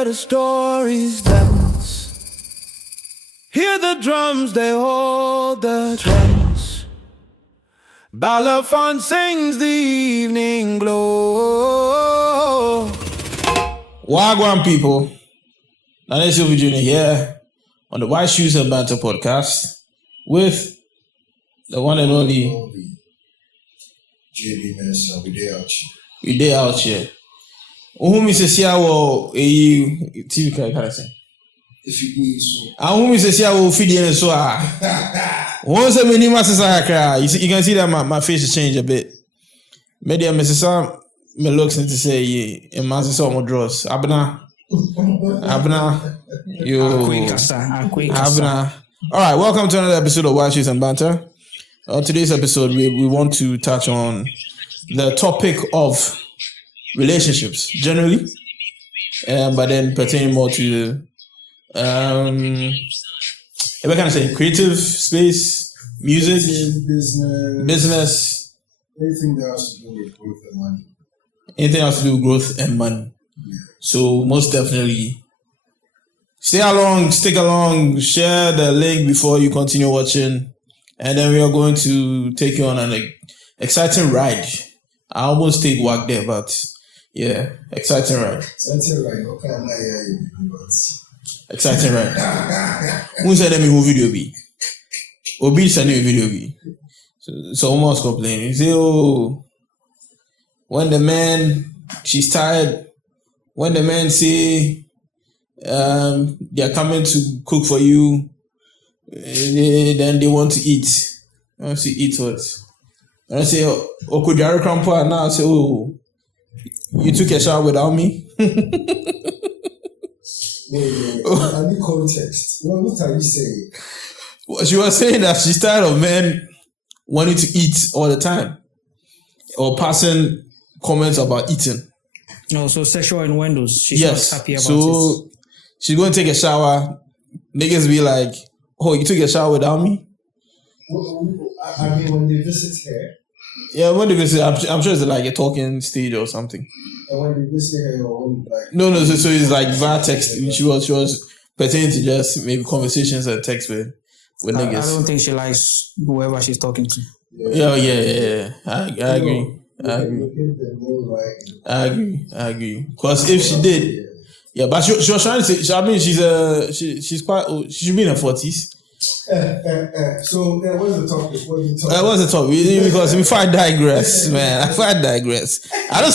where the stories dance. Hear the drums, they hold the trance. Balafon sings the evening glow. Wagwan people, Daniel Essilfie Jr. here on the White Shoes and Banter podcast with the one and only Jaden Mensah. We day out here. Who me say wo TV can I say? If you need so. And who me say wo feed in so once a minute you can see that my face has changed a bit. Maybe I miss some me looks into say in my so draws. Abna you Abna. All right, welcome to another episode of White Shoes and Banter. On today's episode, we want to touch on the topic of relationships generally, but then pertaining more to if I can say creative space, music, business, anything that has to do with growth and money. Anything else to do with growth and money. Yeah. So most definitely stick along, share the link before you continue watching, and then we are going to take you on an exciting ride. I almost take work there, but yeah, exciting ride. Exciting ride, okay, I'm not here, but exciting ride. Who said let me who video be? Obi said me video be. So almost complaining. He say, oh, when the man she's tired, when the man say they are coming to cook for you, then they want to eat. I want to eat what? And I say, oh, could you grandpa? Now I say, oh, you took a shower without me? I need context. What are you saying? Well, she was saying that she's tired of men wanting to eat all the time or passing comments about eating. No, so sexual innuendos. She's not happy about so it. She's going to take a shower. Niggas be like, oh, you took a shower without me? I mean, when they visit her. Yeah, when they visit, I'm sure it's like a talking stage or something. And when they visit her, like no. So it's like via text. She was pertaining to just maybe conversations and text with niggas. I don't think she likes whoever she's talking to. Yeah. I agree. I agree. Because if she did, yeah, but she was trying to say. I mean, she's quite old. She should be in her 40s. So what's the topic? What's the topic? Because before I digress, man. I just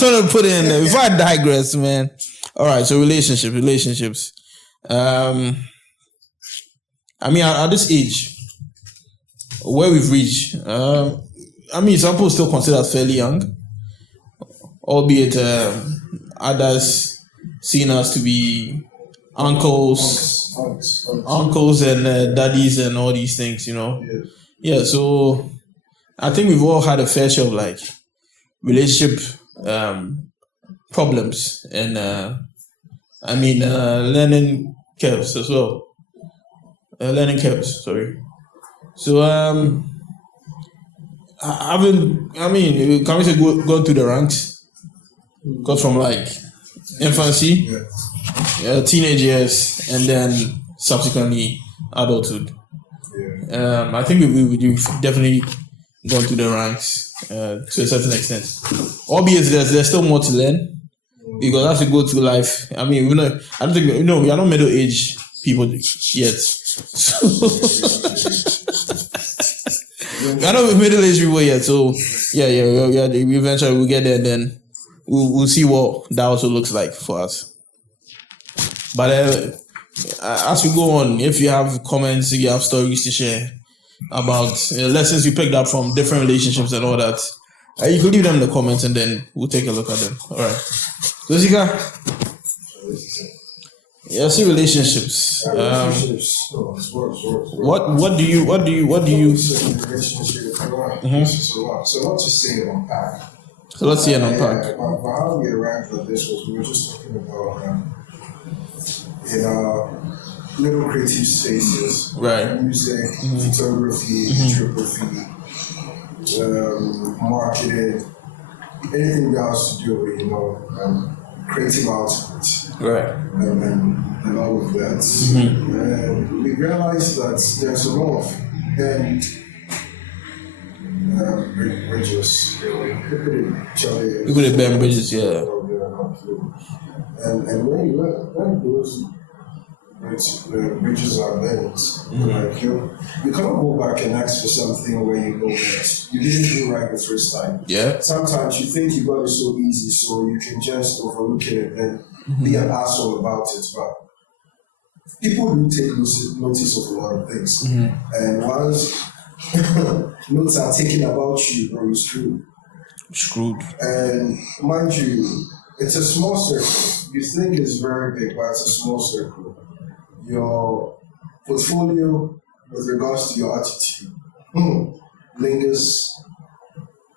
want to put it in there. Before I digress, man. All right. So relationships. I mean, at this age, where we've reached, I mean, some people still consider us fairly young, albeit others seeing us to be uncles and daddies and all these things, you know. Yeah. So I think we've all had a fair share of like relationship problems and learning curves as well. So can we say going through the ranks? Got from like infancy, teenage years, and then subsequently adulthood. I think we've definitely gone through the ranks to a certain extent. Obviously, there's still more to learn because as we go through life, I mean, we are not middle-aged people yet. So we are not middle-aged people yet. So yeah, eventually we'll get there, and then we'll see what that also looks like for us. But as we go on, if you have comments, you have stories to share about lessons you picked up from different relationships and all that, you can leave them in the comments and then we'll take a look at them. All right. So Zika, see relationships. What do you? So let's just say it unpack. So let's see an unpack. How we arrived at this was we were just talking about little creative spaces, right? Music, photography, videography, marketing, anything that has to do with creative output. Right. And all of that. And we realized that there's a lot of end bridges. We could have burned bridges, yeah. And when those bridges are bent, like you can't go back and ask for something where you know that you didn't do right the first time. Yeah. Sometimes you think you got it so easy, so you can just overlook it and be an asshole about it. But people do take notice of a lot of things. And once notes are taken about you, bro, you're screwed. And mind you, it's a small circle. You think it's very big, but it's a small circle. Your portfolio with regards to your attitude lingers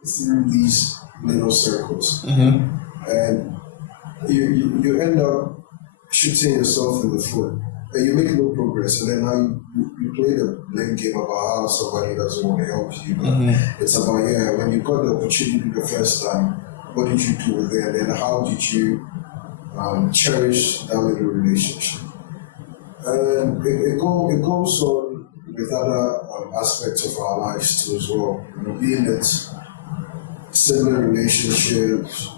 through these little circles. And you end up shooting yourself in the foot. And you make no progress, and then now you play the blame game about how somebody doesn't want to help you. But it's about, when you got the opportunity the first time, what did you do with it? And then how did you cherish that little relationship? And it goes on with other aspects of our lives too as well. Being it sibling relationships,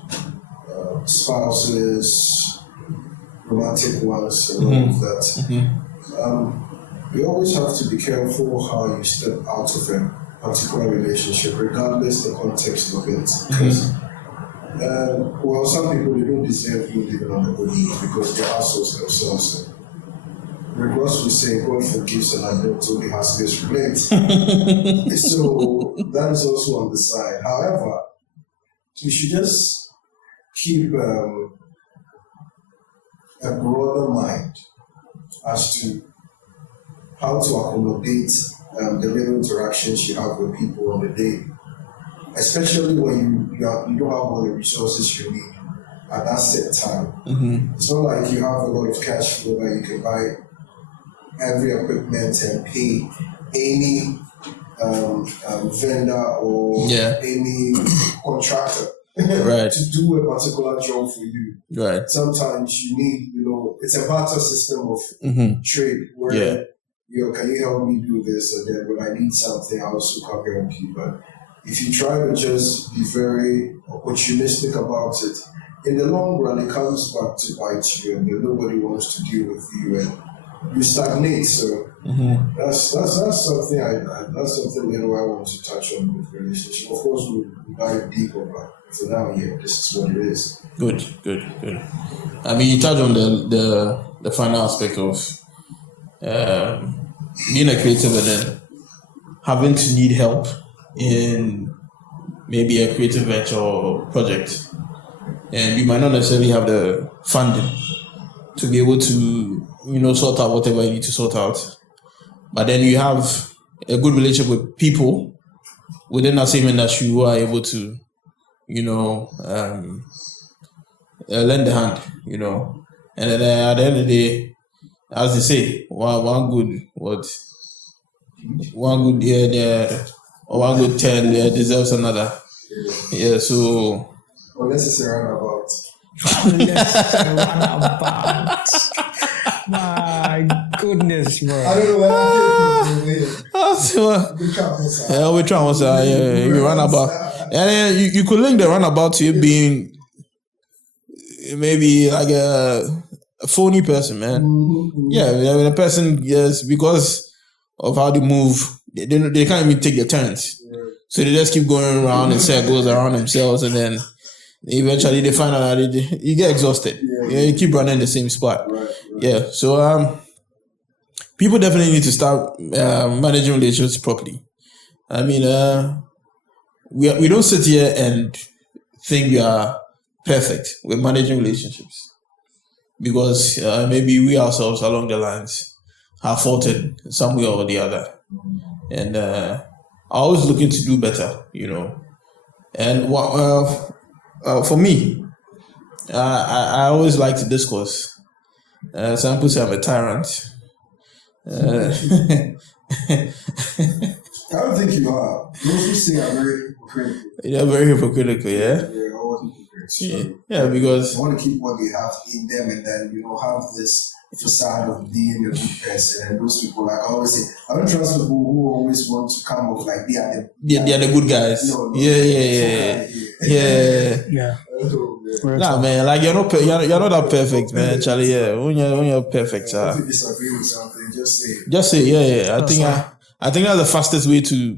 spouses, romantic ones, and all of that. You always have to be careful how you step out of a particular relationship, regardless the context of it. Because, some people, they don't deserve you living on the body because they're assholes themselves. Rick Ross was saying, God forgives and I don't only has this relate. So that is also on the side. However, we should just keep a broader mind as to how to accommodate the little interactions you have with people on the day, especially when you don't have all the resources you need at that set time. It's not like you have a lot of cash flow that you can buy every equipment and pay any vendor or any contractor to do a particular job for you. Right. Sometimes you need, it's a barter system of trade where, can you help me do this? And then when I need something, I also come help you. But if you try to just be very opportunistic about it, in the long run, it comes back to bite you, and then nobody wants to deal with you, and you stagnate. So that's something that's something I want to touch on with relationship. Of course, we'll dive deeper, but for now, this is what it is. Good. I mean, you touch on the final aspect of being a creative and then having to need help in maybe a creative venture or project, and you might not necessarily have the funding to be able to sort out whatever you need to sort out, but then you have a good relationship with people within that same industry who are able to lend a hand, and then at the end of the day, as they say, one good turn deserves another. So unless it's a roundabout. My goodness, bro. I don't know where I came we try you roundabout, and then you could link the roundabout to it being maybe like a phony person, man. When a person, because of how they move, they can't even take their turns. So they just keep going around in circles around themselves, and then eventually they find out that you get exhausted. You keep running in the same spot. So people definitely need to start managing relationships properly. I mean, we don't sit here and think we are perfect with managing relationships, because maybe we ourselves along the lines have faulted some way or the other, and always looking to do better, And for me, I always like to discuss. Some people say I'm a tyrant. I don't think you are. Those who say I'm very hypocritical. You're very hypocritical, yeah? Yeah, because they want to keep what they have in them, and then have this facade of being a good person. And those people, like I always say, I don't trust people who always want to come off like they are the good guys. No, Yeah. Nah, man, like you're not that perfect, man, Charlie. Yeah, when you're perfect, if you disagree with something, just say. Just say, yeah. I think that's the fastest way to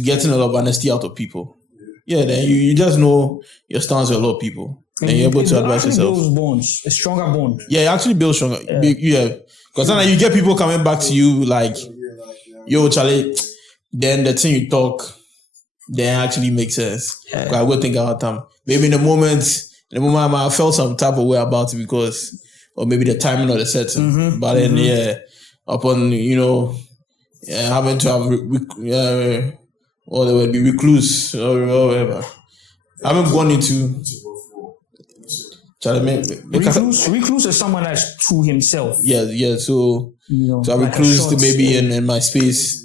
getting a lot of honesty out of people. Yeah, then you just know your stance with a lot of people. And you're able to advise yourself. Builds bonds, a stronger bond. Yeah, it actually builds stronger. Yeah. Because then you get people coming back to you like, yo, Charlie, then the thing you talk, then actually makes sense. Yeah. I will think about them. Maybe in the moment I felt some type of way about it because, or maybe the timing of the setting. But then, upon, having to have, or there would be recluse or whatever. I haven't gone into... Recluse is someone that's true himself. Yeah. So I recluse to maybe in my space.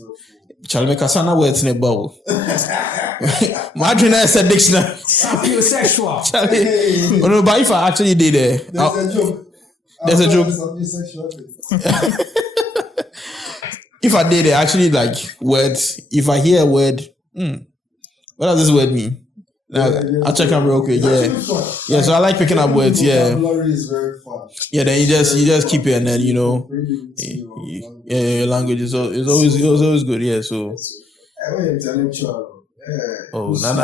Charlie, make a sana words in a bubble. My dream is a dictionary. Sapiosexual. Charlie, no, but if I actually did it, there's a joke. If I did it, actually like words. If I hear a word, what does this word mean? I'll check them real quick. Yeah. So I like picking up words. Yeah. Vocabulary is very fun. Yeah. Then you just keep it, and then your language is always good. Yeah. So. Intellectual. Oh, yummy.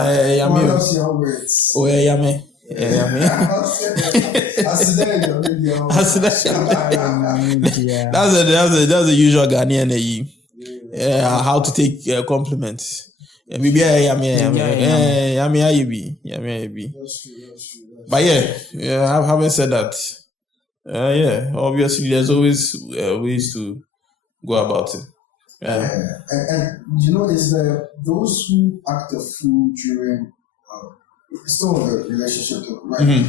Oh, yeah, yummy. That's a usual Ghanaian. How to take compliments. Maybe yummy. How you be? But having said that, obviously there's always ways to go about it. And it's those who act a fool during still the relationship, right?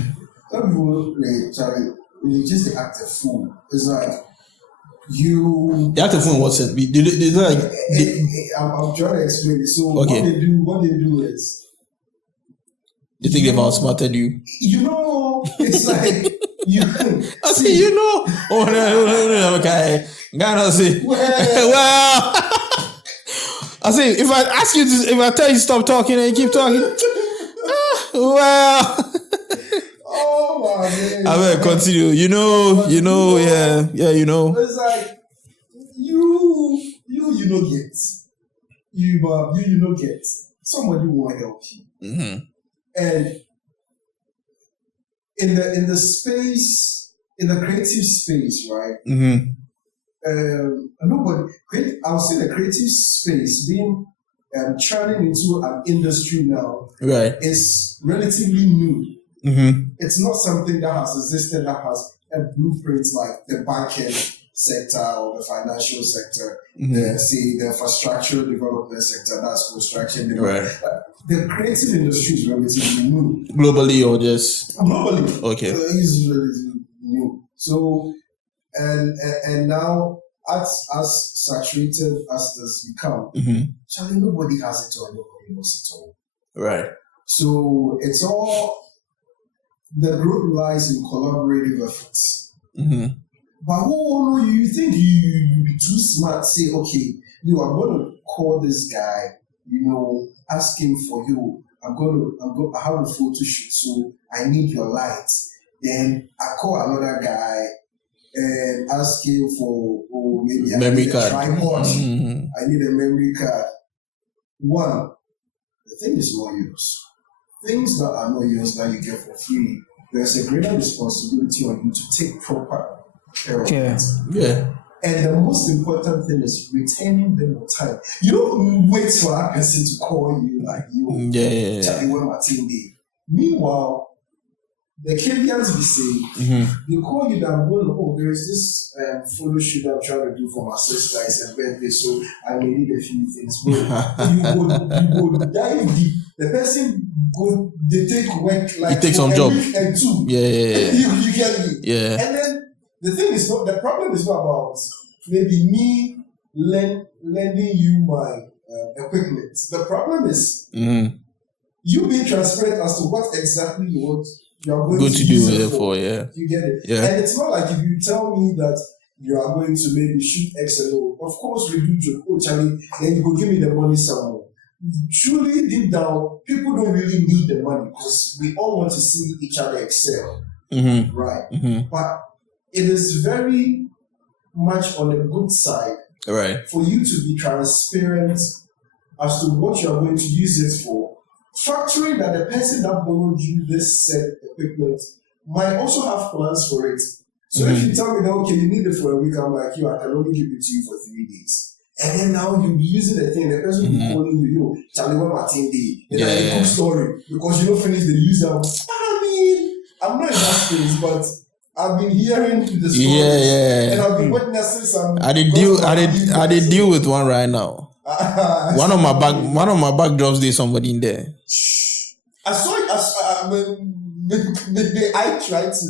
Some people just act a fool. It's like they act a fool in what sense? I'm trying to explain it. So okay. What they do is they think they've outsmarted you. It's like you. I see. Oh no. Okay. Gonna say. Well. I say if I ask you if I tell you stop talking and you keep talking. Well. Oh my man. I will continue. Yeah. It's like you don't get. You don't get. Somebody want to help you. And in the space, in the creative space, right? I'll say the creative space being turning into an industry now, right? Is relatively new. It's not something that has existed that has a blueprint like the banking sector or the financial sector, the infrastructure development sector, that's construction. Right. The creative industry is relatively new. Globally or just? Globally. Okay. It's relatively new. So, and now, as saturated as this become, Charlie, nobody has it all, nobody knows it all. Right. So, it's all, the growth lies in collaborative efforts. But you think you be too smart, say, okay, I'm going to call this guy, ask him for you. I have a photo shoot, so I need your lights. Then I call another guy and ask him for maybe memory card. Tripod. I need a memory card. One, the thing is no use. Things that are no use that you get for free, there's a greater responsibility on you to take proper care of it. Yeah. And the most important thing is retaining them on time. You don't wait for that person to call you like Charlie, when my team day. Meanwhile, the Kenyans be saying, they call you that, there is this photo shoot I'm trying to do for my sister. It's a birthday, so I may need a few things. But you go dive deep. The person they take work like he takes some job. And two. Yeah. you get me? Yeah. And then the problem is not about maybe me lending you my equipment. The problem is you being transparent as to what exactly you are going to do use it it for, yeah. You get it? Yeah. And it's not like if you tell me that you are going to maybe shoot X and O, of course we do joke, oh Charlie, then you go give me the money somewhere. Truly, deep down, people don't really need the money because we all want to see each other excel. Mm-hmm. Right? Mm-hmm. But it is very much on the good side, right, for you to be transparent as to what you are going to use it for, factoring that the person that borrowed you this set equipment might also have plans for it. So if you tell me that, okay, you need it for a week, I'm like, I can only give it to you for 3 days. And then now you'll be using the thing, the person will be calling you, Charlie, what Martin day? Then a good story, because you don't finish the user. I mean, I'm not in that space, but I've been hearing the story, and I've been witnessing some. I did deal with one right now. one of my backdrops, there's somebody in there. I saw it. Maybe I tried to.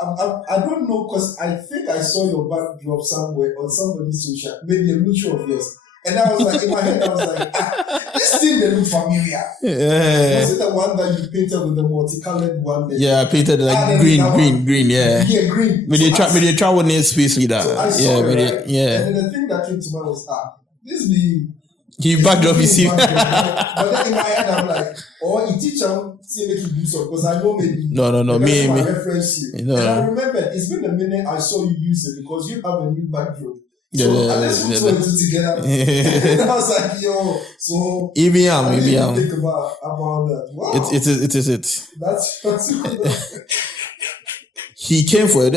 I don't know, because I think I saw your backdrop somewhere on somebody's social, maybe a mutual of yours. And I was like, in my head, I was like, this thing they look familiar. Yeah. Was it the one that you painted with the multicolored one? Yeah, I painted like green, yeah. Yeah, green. But they try with near space leader. So I saw And then the thing that came to mind was, this be. He backdrop, you see. But then in my head, I'm like, you teach them, see, make you do so, because I know maybe. No, me. Reference you. No. And I remember, it's been a minute I saw you use it because you have a new backdrop. So let's put two and two together. And I was like, so maybe I didn't think about that. Wow. It is. That's cool. He came for it.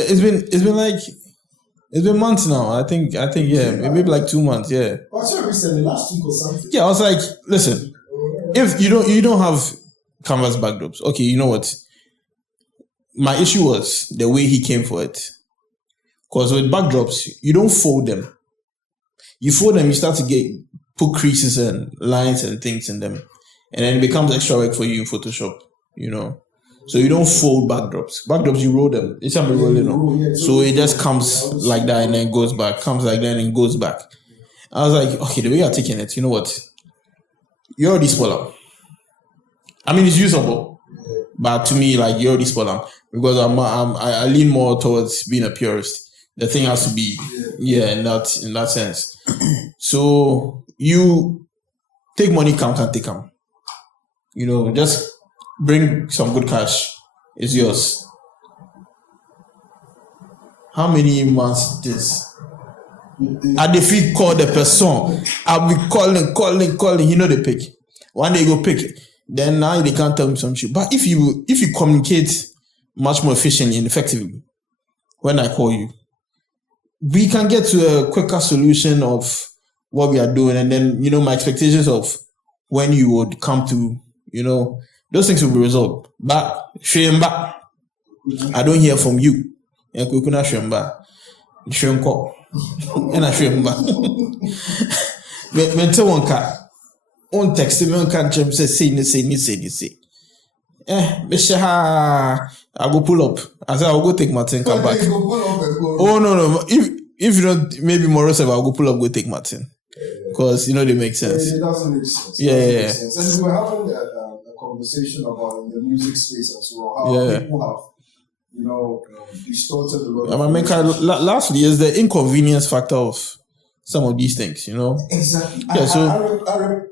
It's been months now. I think maybe like 2 months. Yeah. What's your recently? Last week or something? Yeah, I was like, listen, if you don't have canvas backdrops, okay, you know what? My issue was the way he came for it. Because with backdrops, you don't fold them. You fold them, you start to put creases and lines and things in them. And then it becomes extra work for you in Photoshop, So you don't fold backdrops. Backdrops, you roll them. It's not rolling. So it just comes like that and then goes back. Comes like that and goes back. I was like, okay, the way you're taking it, you know what? You're already spoiler. I mean, it's usable. But to me, like, you're already spoiler. Because I lean more towards being a purist. The thing has to be, in that sense. So you take money, can't take them. Just bring some good cash. It's yours. How many months this? At the fee call the person. I'll be calling. They pick. One day go pick. Then now they can't tell me some shit. But if you communicate much more efficiently and effectively, when I call you, we can get to a quicker solution of what we are doing, and then my expectations of when you would come to, those things will be resolved. But Shemba, I don't hear from you. And Kukuna Shemba, Shemko, and I Shemba. When someone on text me on can't say. I go pull up. I said I'll go take Martin, come back. Oh no. If you don't, maybe tomorrow I'll go pull up, go take Martin. Because they make sense. It doesn't make sense. Yeah. And we were having a conversation about in the music space as well, how people have, distorted a lot. Lastly, is the inconvenience factor of some of these things, Exactly. Yeah.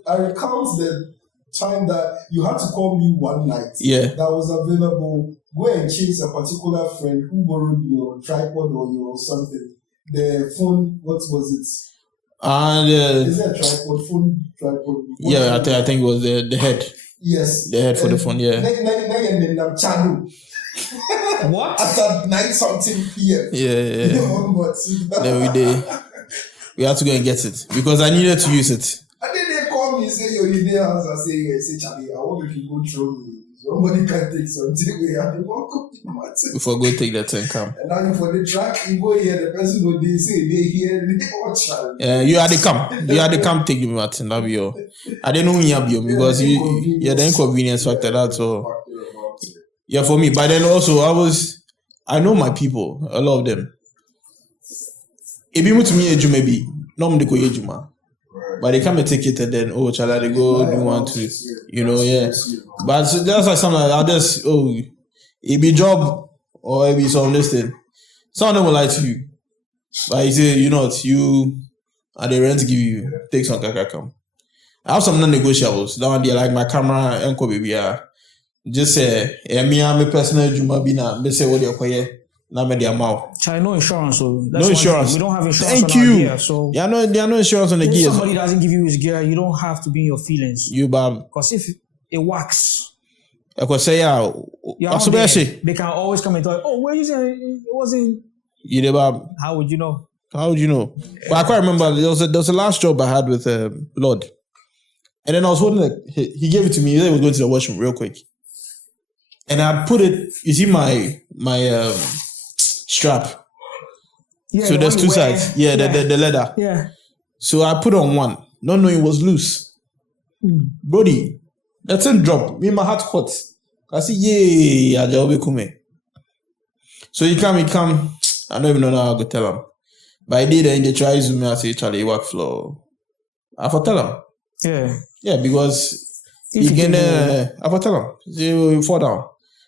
I recount the time that you had to call me one night. Yeah. That was available. Go and chase a particular friend who borrowed your tripod or your something. The phone, what was it? Is there a tripod? Phone tripod? Yeah, I think it was the head. Yes. The head for the phone, yeah. What? After 9 something p.m. Yeah. Then we had to go and get it because I needed to use it. And then they call me, say, you're in their house. I say, Charlie, I want you to go through me. Somebody can take something. We have to walk up to Martin. Before go take that 10 cam. And now for the track, you go here, the person who they say, they hear, they watch. You had to come take you, Martin. That'll be all. I didn't know when you have you because the inconvenience factor, that's all. Yeah, for me. But then also, I know my people, a lot of them. If you to me, maybe, no, I'm the Juma. but they come and take it and then chala they go do one two, But so that's like something like I'll just it be job or it be some this thing. Some of them will lie to you, but you say you and the rent give you take some come. I have some non-negotiables. That one they like my camera and baby. Just say me personal juma bina. Me say what you call na me dia mouth. No insurance, so no insurance. We don't have insurance Thank on you. our gear, so there are no insurance on the if gear. somebody doesn't give you his gear, you don't have to be in your feelings. You bam. Because if it works, I could say they can always come and tell you, where you say it wasn't. You know, bam. How would you know? How would you know? But I quite remember there was a last job I had with Lord. And then I was holding he gave it to me. He was going to the washroom real quick. And I put it, you see my strap. Yeah, so there's two sides. Yeah, the leather. Yeah. So I put on one, not knowing it was loose. Brody, that thing dropped. Me, my heart hot. I said, yeah, I'll be coming. So he come. I don't even know how to tell him. But I did, and they try to me. I say, Charlie, work floor. I for tell him. Yeah. Yeah, because you can. I for tell him. You fall down.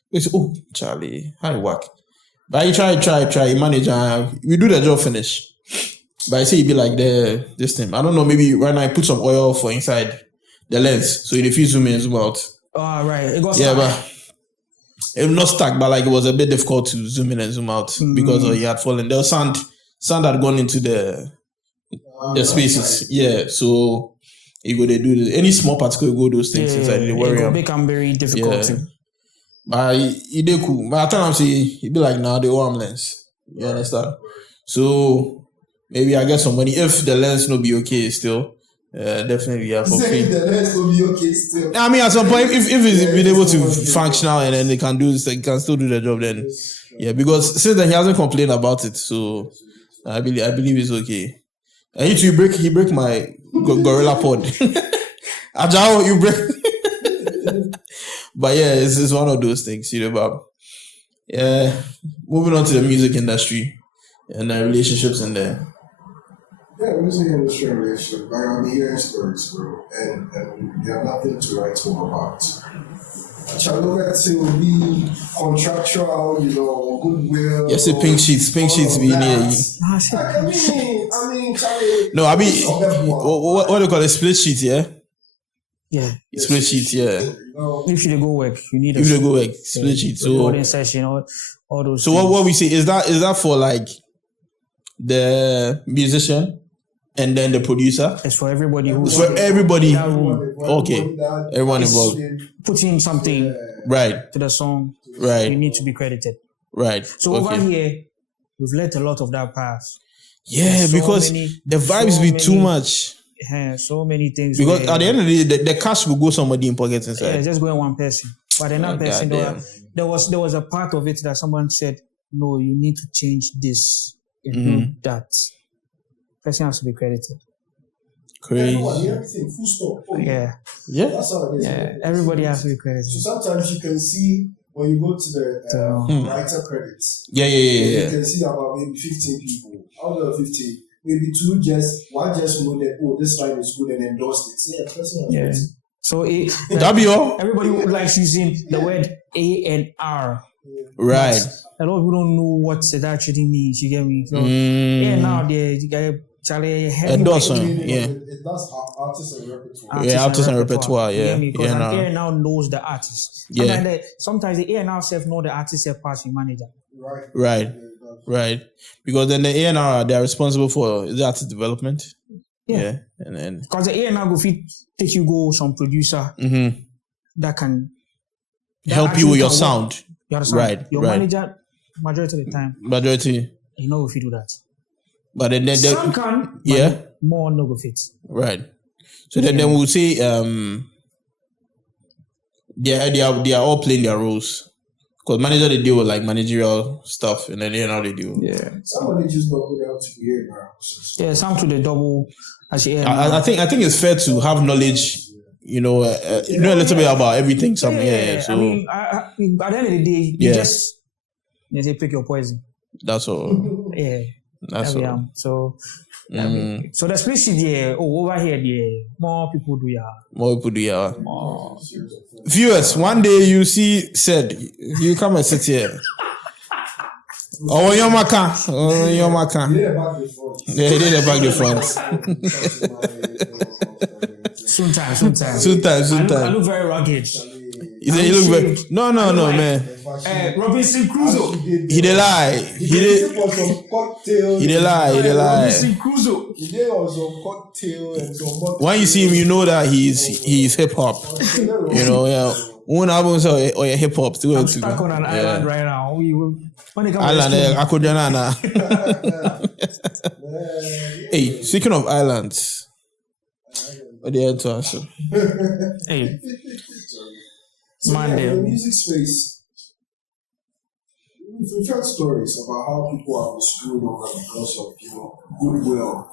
He say, Charlie, how you work? But he try. He manage. We do the job finish. But I say he be like this thing. I don't know. Maybe right now I put some oil for inside the lens, so if you zoom in, zoom out. Oh, right. It got stuck. But it was not stuck, but like it was a bit difficult to zoom in and zoom out because he had fallen. There was sand had gone into the spaces. Yeah, so you go they do any small particle, you go those things inside the warrior. It become very difficult. Yeah. But he did cool. But I tell him say he be like the arm lens. You understand? So maybe I get some money if the lens no be okay still. Definitely, yeah, for free. The lens will be okay still. I mean, at some point, if it's been able to functional and then they can still do the job, then yeah, because since then he hasn't complained about it, so I believe it's okay. And he break my gorilla pod. Ajao, you break. But yeah, it's one of those things, Bob. Yeah, moving on to the music industry and the relationships in there. Yeah, music industry relationship. Like I'm hearing stories, bro, and you have nothing to write home about. Chaloga to be contractual, goodwill. Yes, the pink sheets be near you. I mean, Charlie. No, I mean, what do you call it? Split sheet, yeah. Yeah. Split sheet, yeah. If you go work, you need. If you go work, split sheet. So recording session, all those. So what we say is that for like the musician. And then the producer. It's for everybody who's for everybody. Okay. Everyone involved. Putting something right to the song. Right. You need to be credited. Right. So over here, we've let a lot of that pass. Yeah, because the vibes be too much. Yeah, so many things. Because at the end of the day, the cash will go somebody in pockets inside. Yeah, just going one person. But then that person, there was a part of it that someone said, no, you need to change this and that. Person has to be credited. Crazy. Everything, full stop. Yeah. That's how it is. Yeah. Everybody has to be credited. So sometimes you can see when you go to the writer credits. Yeah. You can see about maybe 15 people. Out of 15, maybe one just know that this line is good and endorsed it. So person has So everybody likes using the word A&R. Right. A lot of people don't know what it actually means. You get me? So now you get Charlie. Endorsement. Yeah. It does artists and repertoire. Artists and repertoire. Yeah. Because an A&R knows the artist. Sometimes the A&R self know the artist self pass your manager. Right. Because then the A&R they are responsible for the artist development. Yeah. And then because the A&R go fit take you go some producer that can help you with your sound. You understand? Your manager, majority of the time. You know if you do that. But then some can, more no go fit. Right. So then we'll say they are all playing their roles. Because manager they deal with like managerial stuff and then they do. Yeah. Somebody just don't go down to the A&R. Yeah, some to the double actually. I think it's fair to have knowledge. Know a little bit about everything. So I mean, at the end of the day, you just pick your poison. That's all. Yeah. That's all. So So the split sheet here, over here, more people do yeah. Viewers, one day you see said you come and sit here. Oh, your maca. Yeah, he did the back the front. Soon time. I look very rugged. You say you look very... No, man. Robinson Crusoe. He did lie. He did lie. Robinson Crusoe. He did also cocktail and some bottle. When you see him, you know that he's hip hop. You know, yeah. One album or hip hop. I'm stuck on an island right now. Island, Hey, speaking of islands, what the hell to us? Hey, so in the music space, we've heard stories about how people have been screwed over because of goodwill.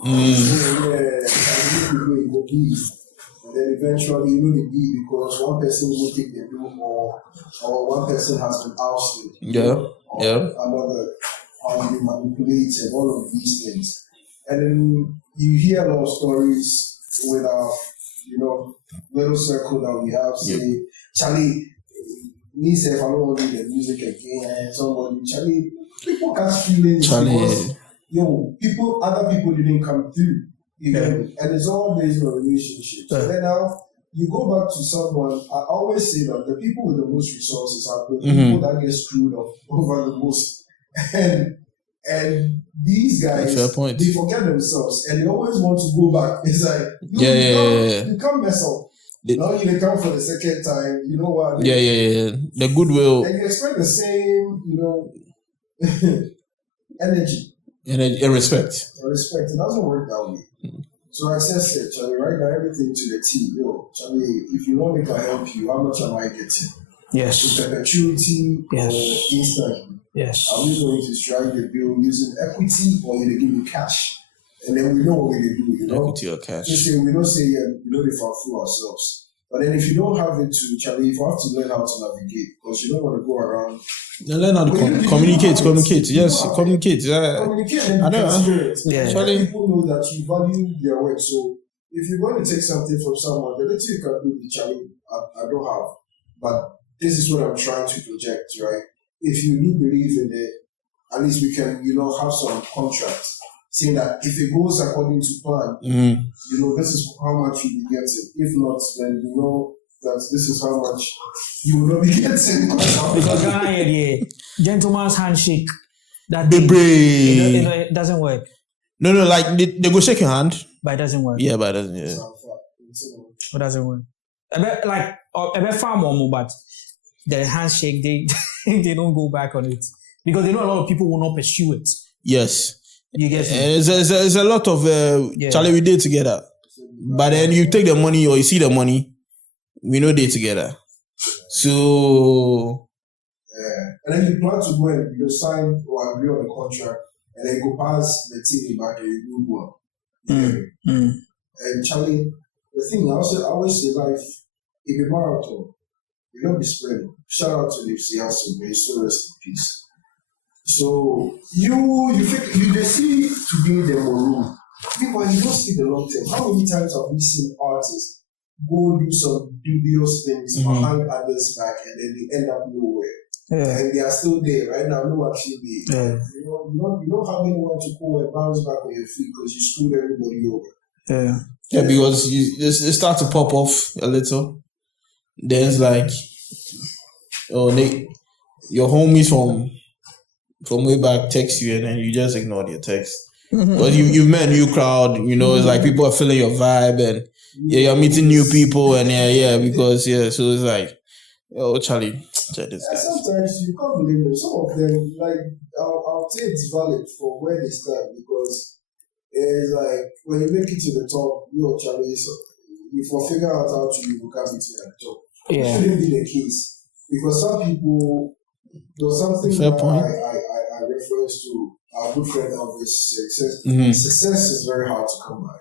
And then eventually, they leave because one person will take the blue or one person has been ousted. Another has been manipulated, all of these things. And then you hear a lot of stories with our, little circle that we have say, Charlie, me say if I don't want to do the music again, somebody, Charlie, people catch feelings because, other people didn't come through. And it's all based on relationships. So then now you go back to someone. I always say that the people with the most resources are the people that get screwed up over the most. And these guys, they forget themselves and they always want to go back. It's like you can't mess up. Now you come for the second time. You know what? The goodwill. And you expect the same, energy. And respect. It doesn't work that way. So I said, Charlie, write down everything to the T. Charlie, if you want me to help you, how much am I getting? Yes. With perpetuity or instantly? Yes. Are we going to strike the bill using equity or you give me cash? And then we know what we do, Equity or cash. We don't say, they fall through ourselves. But then if you don't have it to, Charlie, you have to learn how to navigate because you don't want to go around. Learn how to communicate. Yes, communicate. Communicate and experience. Charlie. People know that you value their work. So if you're going to take something from someone, the little you can do, Charlie, I don't have. But this is what I'm trying to project, right? If you do believe in it, at least we can, have some contracts. Saying that if it goes according to plan, this is how much you'll be getting. If not, then that this is how much you will not be getting. Because Ghana had the gentleman's handshake. That it doesn't work. No, like they go shake your hand. But it doesn't work. Yeah, but it doesn't. Yeah. It doesn't work. A bit far more, but the handshake they don't go back on it because they know a lot of people will not pursue it. Yes. You get there's a lot of Charlie, we did together. But then you take the money or you see the money, we know they together. So and then you plan to go and sign or agree on the contract and then go past the TV back and you do one. And Charlie, the thing I always say life, if a marathon, you don't be sprinting. Shout out to Nipsey Hussle, may so rest in peace. So you just see to be in the room. Meanwhile, you don't see the long term. How many times have we seen artists go do some dubious things behind others back and then they end up nowhere? And they are still there right now, no actually there. You don't have anyone to go and bounce back on your feet because you screwed everybody over. Yeah, because they start to pop off a little. Then it's like your homies from way back text you and then you just ignore your text. Because you've met a new crowd, it's like people are feeling your vibe and you're meeting new people and because so it's like, Charlie, check this guy. Sometimes you can't blame them. Some of them, like, I'll say it's valid for where they start because it's like when you make it to the top, Charlie, so you figure out how to become it to the top. It shouldn't be the case because some people. There's something I reference to our good friend Elvis success. Success is very hard to come by.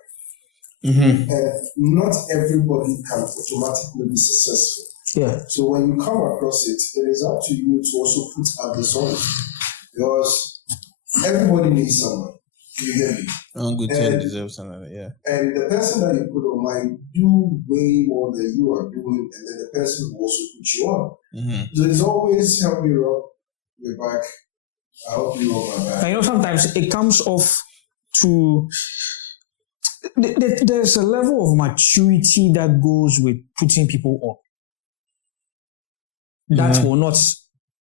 And not everybody can automatically be successful. So when you come across it, it is up to you to also put others on it. Because everybody needs someone. You get me? Uncle Ted deserves another, yeah. And the person that you put on might do way more than you are doing, and then the person will also put you on. So it's always help me rub your back. I hope you rub my back. And sometimes it comes off to there's a level of maturity that goes with putting people on. That will not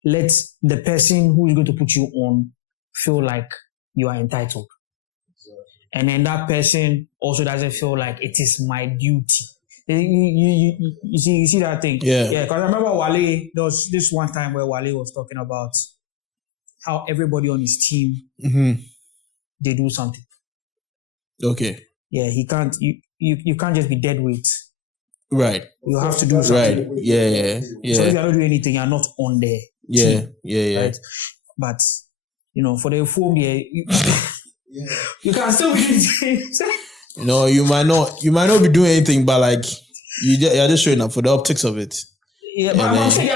let the person who is going to put you on feel like you are entitled. And then that person also doesn't feel like it is my duty. You see that thing? Yeah. Yeah, because I remember Wale, there was this one time where Wale was talking about how everybody on his team, they do something. Okay. Yeah, he can't, you can't just be dead weight. Right. You have to do something. Right. Yeah. So if you don't do anything, you're not on there. Yeah. team, Yeah. Right? But, for the foam here, you can still be things. You might not be doing anything, but like you're just showing up for the optics of it. Yeah, but I'm saying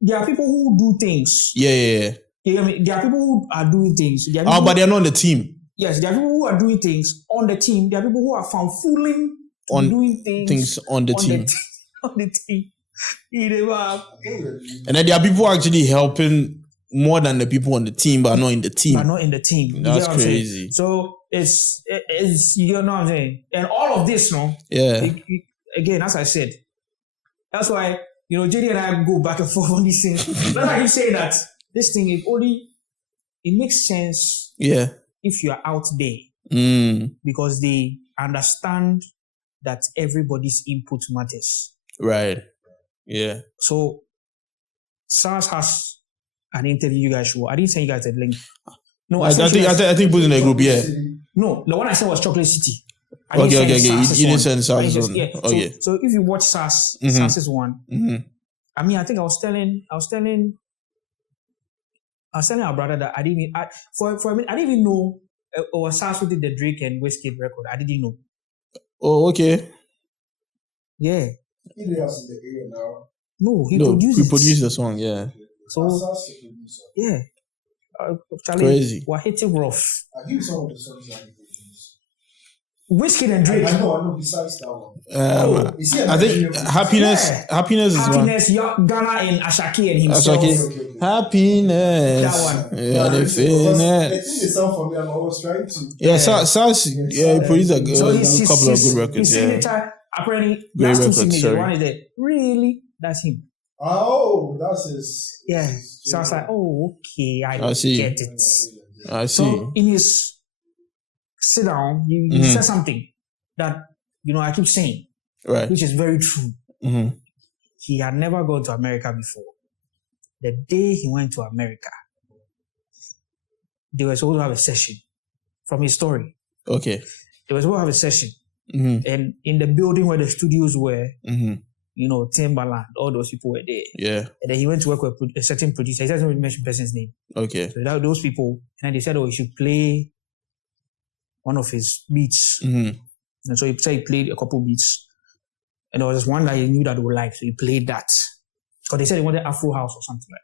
there are people who do things. Yeah. There are people who are doing things. But they're not on the team. Yes, there are people who are doing things on the team. There are people who are found fooling on doing things on the team. On the team. And then there are people actually helping more than the people on the team, but not in the team. That's crazy. So it's you know what I'm saying? And all of this, again, as I said, that's why, JD and I go back and forth on these things. That's why you say that this thing, it makes sense if you are out there. Because they understand that everybody's input matters. Right. Yeah. So SARS has an interview you guys should watch. I didn't send you guys the link. No, I think put in a group, yeah. No, the one I sent was Chocolate City. Okay. You didn't send SARS one. Yeah. Okay. So if you watch SARS's one, I mean, I think I was telling our brother that I didn't even know it was SARS who did the Drake and Wizkid record. I didn't know. Oh, okay. Yeah. He lives in the area now. No, he produced the song, yeah. So, yeah. Charlie, crazy. We're hitting rough. I give some of the songs that he produced. Wizkid and Drake. I know, besides that one. I think Happiness is one. Happiness, Ghana and Ashaki and himself. Okay. Happiness. That one. Yeah, the I think the sound for me, I'm always trying to. Yeah, SARS, he produced a couple of good records. Apparently, great last records, two singles, one is there. Really? That's him. Oh, that's his. Yeah. So I was like, okay, I get it. I see. So in his sit down, you said something that, I keep saying, right, which is very true. He had never gone to America before. The day he went to America, they were supposed to have a session from his story. Okay. They were supposed to have a session. And in the building where the studios were, Timbaland, all those people were there. Yeah. And then he went to work with a certain producer. He doesn't mention the person's name. Okay. So those people, and then they said, he should play one of his beats. And so he played a couple beats. And there was one that he knew that they would like, so he played that. Because they said he wanted Afro House or something like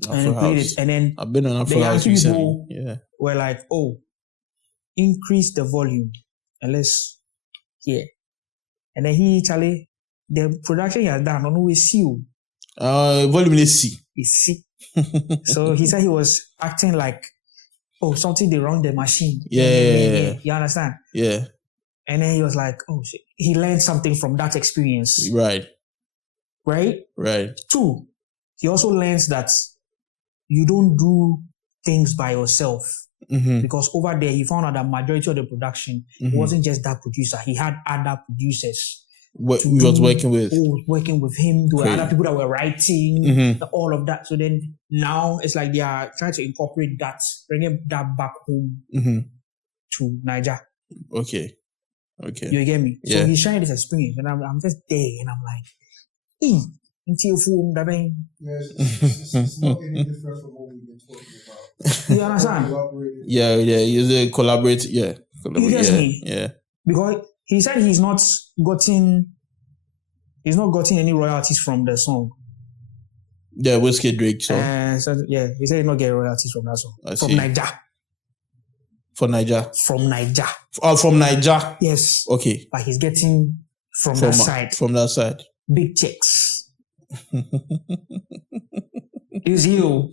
that. Afro and he played House. it. And then I've been on Afro House recently. Yeah. Were like, increase the volume. And let's hear. And then Charlie, the production he has done, I don't know, is C. Volume is C. Is C. So he said he was acting like, something they wrong the machine. Yeah. You understand? Yeah. And then he was like, shit. He learned something from that experience. Right. Right? Right. 2, he also learns that you don't do things by yourself. Because over there, he found out that majority of the production wasn't just that producer. He had other producers. He was working with. Who was working with him. There were other people that were writing, all of that. So then now it's like they are trying to incorporate that, bringing that back home to Niger. Okay. You get me? Yeah. So he's sharing this experience, and I'm just there, and I'm like, Yes, it's not any different from what we've been talking about. You understand? Yeah, he's a collaborator. Yeah. You get me? Yeah. Because he said he's not gotten any royalties from the song. Yeah, Wizkid Drake song. He said he's not getting royalties from that song. From Niger. For Niger. From Niger. Oh, from Niger. Yes. Okay. But he's getting from that side. From that side. Big checks. Is you.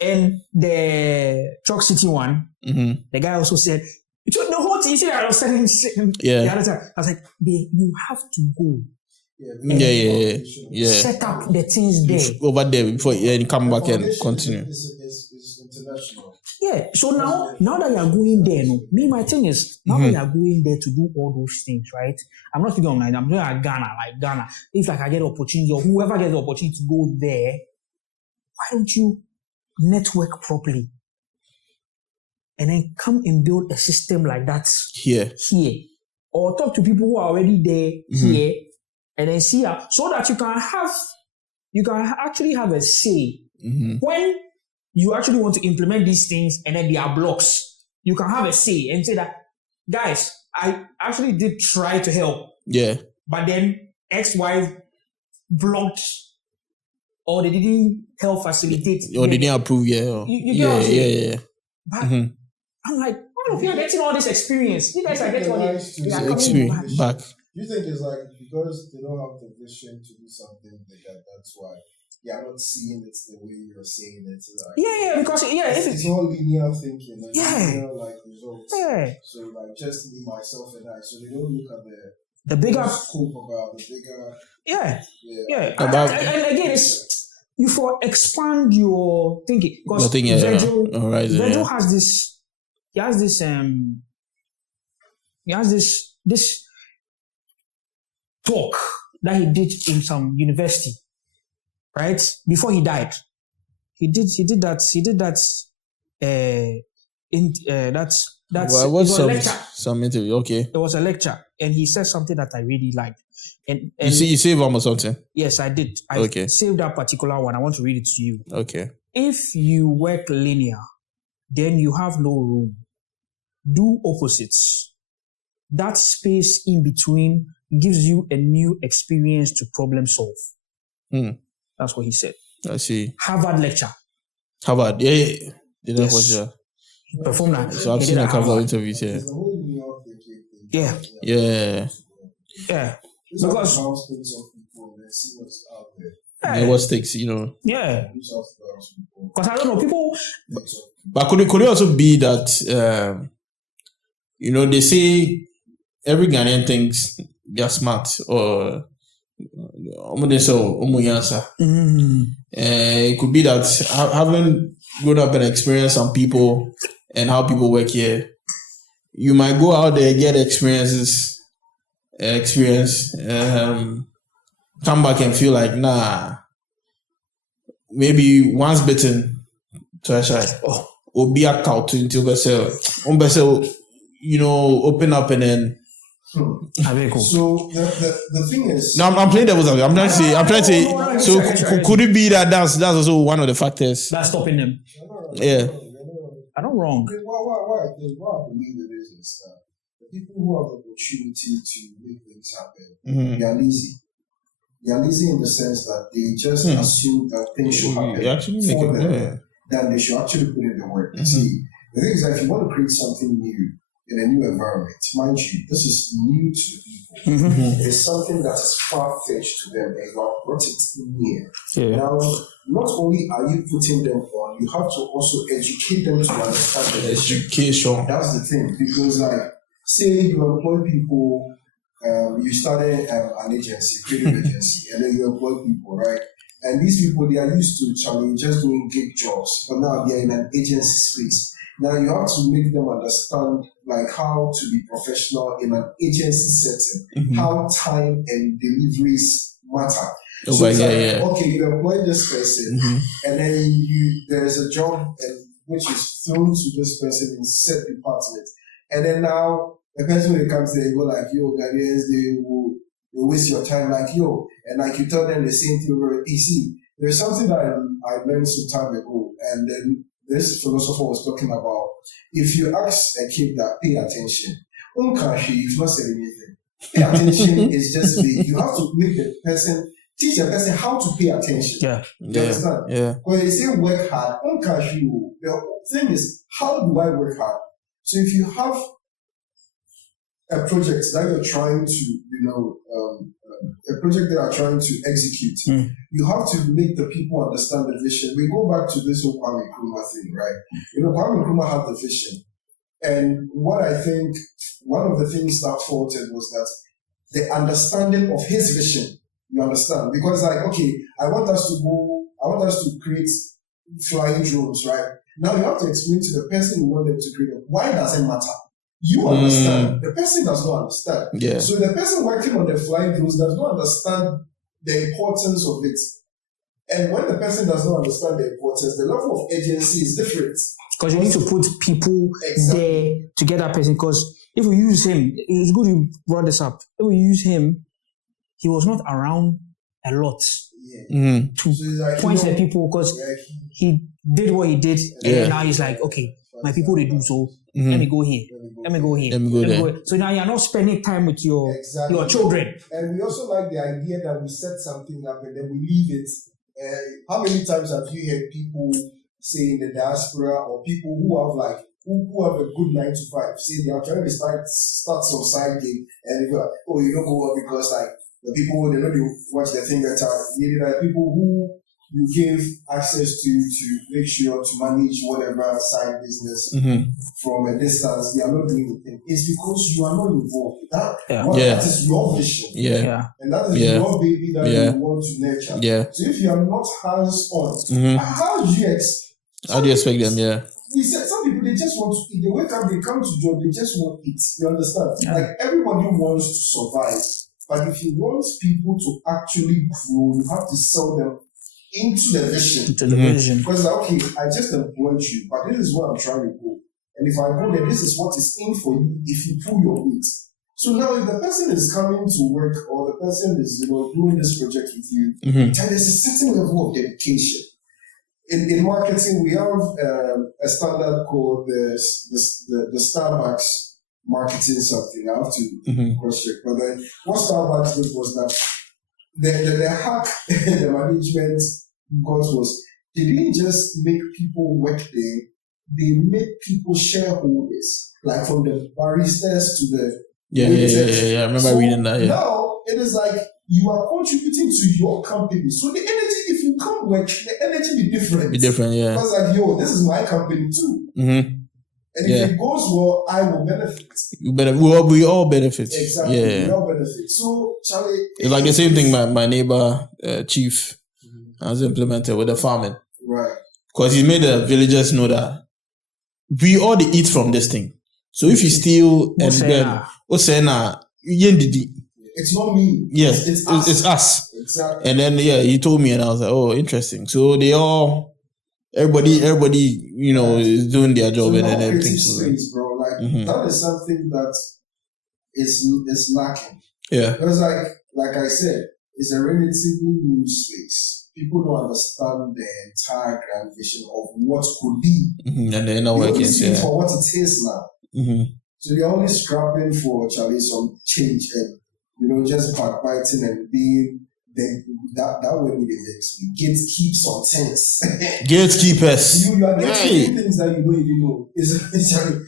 And the Chalk City one, the guy also said, the whole thing, you see, I was saying the other time, I was like, you have to go. Yeah. Set up the things there. Over there before you come back and continue. It's international. Yeah. So now that you are going there, my thing is, now that you are going there to do all those things, right? I'm not speaking of Nigeria, I'm doing like Ghana. If like I get the opportunity, or whoever gets the opportunity to go there, why don't you network properly and then come and build a system like that here, or talk to people who are already there here and then see how, so that you can actually have a say when you actually want to implement these things and then there are blocks. You can have a say and say that, guys, I actually did try to help, but then XY blocked, or they didn't help facilitate. Or they didn't approve, You get what I'm saying? But I'm like, all of you are getting all this experience. You guys are getting all this experience back. You think it's like because they don't have the vision to do something bigger, that's why you're not seeing it the way you're seeing it. Like, because it's all linear thinking, and linear like results. So like just me, myself, and I. So they don't look at the bigger scope about the bigger. And again, it's you for expand your thinking, because Virgil has this. He has this talk that he did in some university, right? Before he died. He did that Well, was some interview, okay. It was a lecture, and he said something that I really liked. And you saved one or something? Yes, I did. I saved that particular one. I want to read it to you. Okay. If you work linear, then you have no room. Do opposites. That space in between gives you a new experience to problem solve. That's what he said. I see. Harvard lecture. Harvard, yeah. Yes. Perform that. So I've seen a couple of interviews here. Yeah. Because what stakes, Yeah. Because I don't know, people. But could it also be that they say every Ghanaian thinks they're smart, or it could be that having grown up and experienced some people and how people work here, you might go out there, get experience, come back and feel like, nah, maybe once bitten, or be a cow to until open up and then. So the thing is, no, I'm playing devil's advocate. I'm trying to say. So could it be that that's also one of the factors that's stopping them? Yeah. I don't wrong. Why I believe it is that the people who have the opportunity to make things happen, they are lazy. They are lazy in the sense that they just assume that things should happen for them. Then they should actually put in the work. See, the thing is that if you want to create something new in a new environment, mind you, this is new to the people. It's something that is far-fetched to them, and you have brought it near. Now, not only are you putting them on, you have to also educate them to understand the education. That's the thing, because like, say you employ people, you started an agency, creative agency, and then you employ people, right? And these people, they are used to just doing gig jobs, but now they are in an agency space. Now you have to make them understand like how to be professional in an agency setting, how time and deliveries matter. So okay, you employ this person, and then there's a job which is thrown to this person in set department, and then now the person when it comes there, you go like, yo, Ghanaians, they will waste your time like yo, and like you tell them the same thing over PC. There's something that I learned some time ago, and then this philosopher was talking about, if you ask a kid that pay attention, you've not said anything. Pay attention is just vague. You have to make the person, teach the person how to pay attention. You understand? When they say work hard, the thing is, how do I work hard? So if you have a project that you're trying to, a project that you're trying to execute, you have to make the people understand the vision. We go back to this whole Kwame Nkrumah thing, right? Kwame Nkrumah had the vision. And what I think, one of the things that faltered was that the understanding of his vision, you understand? Because I want us to create flying drones, right? Now you have to explain to the person who want them to create it. Why does it matter? You understand. The person does not understand. Yeah. So the person working on the flying drones does not understand the importance of it. And when the person does not understand the importance, the level of agency is different. Because you need to put people there to get that person. Because if we use him, it's good you brought this up. If we use him, he was not around a lot to point at people because he did what he did. And now he's like, okay, my people, they do so. Let me go here. Let me go here. Let me go there. So now you're not spending time with your children. And we also like the idea that we set something up and then we leave it. How many times have you heard people say in the diaspora or people who have who have a good 9 to 5 say they are trying to start some side gig and you don't go up because the people they know they watch the thing better. There are people who you give access to make sure to manage whatever side business from a distance. They are not doing the thing. It's because you are not involved. That is your vision. And that is your baby that you want to nurture. So if you are not hands-on, how do you expect them? We said some people, they just want to eat. They wake up, they come to job, they just want to eat. You understand? Everybody wants to survive. But if you want people to actually grow, you have to sell them into the vision. Because I just employed you, but this is where I'm trying to go. And if I go there, this is what is in for you if you pull your weight. So now if the person is coming to work or the person is doing this project with you, and there's a certain level of dedication. In marketing, we have a standard called the Starbucks marketing something. I have to cross-check. But then what Starbucks did was that the hack the management got was they didn't just make people work there, they made people shareholders, like from the baristas to the I remember reading that. Now it is like you are contributing to your company. So the energy, if you come work, the energy be different. Because this is my company too. And if it goes well, I will benefit. We all benefit. Exactly. We all benefit. So, Charlie... It's like the same thing my neighbor, Chief, has implemented with the farming. Right. Because he made the villagers know that we all eat from this thing. So if you steal and then... It's not me. Yes, it's us. Exactly. And then, he told me and I was like, oh, interesting. So they all... Everybody, is doing their job and everything. Space, bro. That is something that is lacking. Yeah. Because like I said, it's a relatively new space. People don't understand the entire grand vision of what could be. And they're not working. See it for what it is now. So they're only scrapping for some change and just backbiting and being. Then that way we gatekeep some things. Gatekeepers. You are gatekeeping things that you don't even know. It's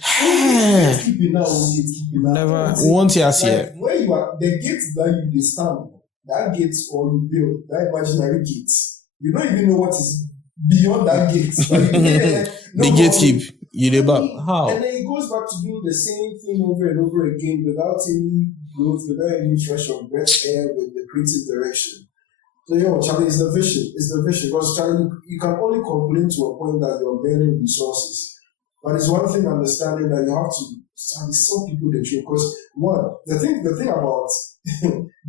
gatekeeping now. Gatekeeping now. Never. Once you see it. Where you are, the gates that you stand, that gates or you build, that imaginary gates. You don't even know what is beyond that gate. The gatekeep. How? And then it goes back to doing the same thing over and over again without any growth, without any fresh or fresh air with the creative direction. So, Charlie, it's the vision. It's the vision. Because, Charlie, you can only complain to a point that you're burning resources. But it's one thing understanding that you have to sell people the truth. Because, the thing about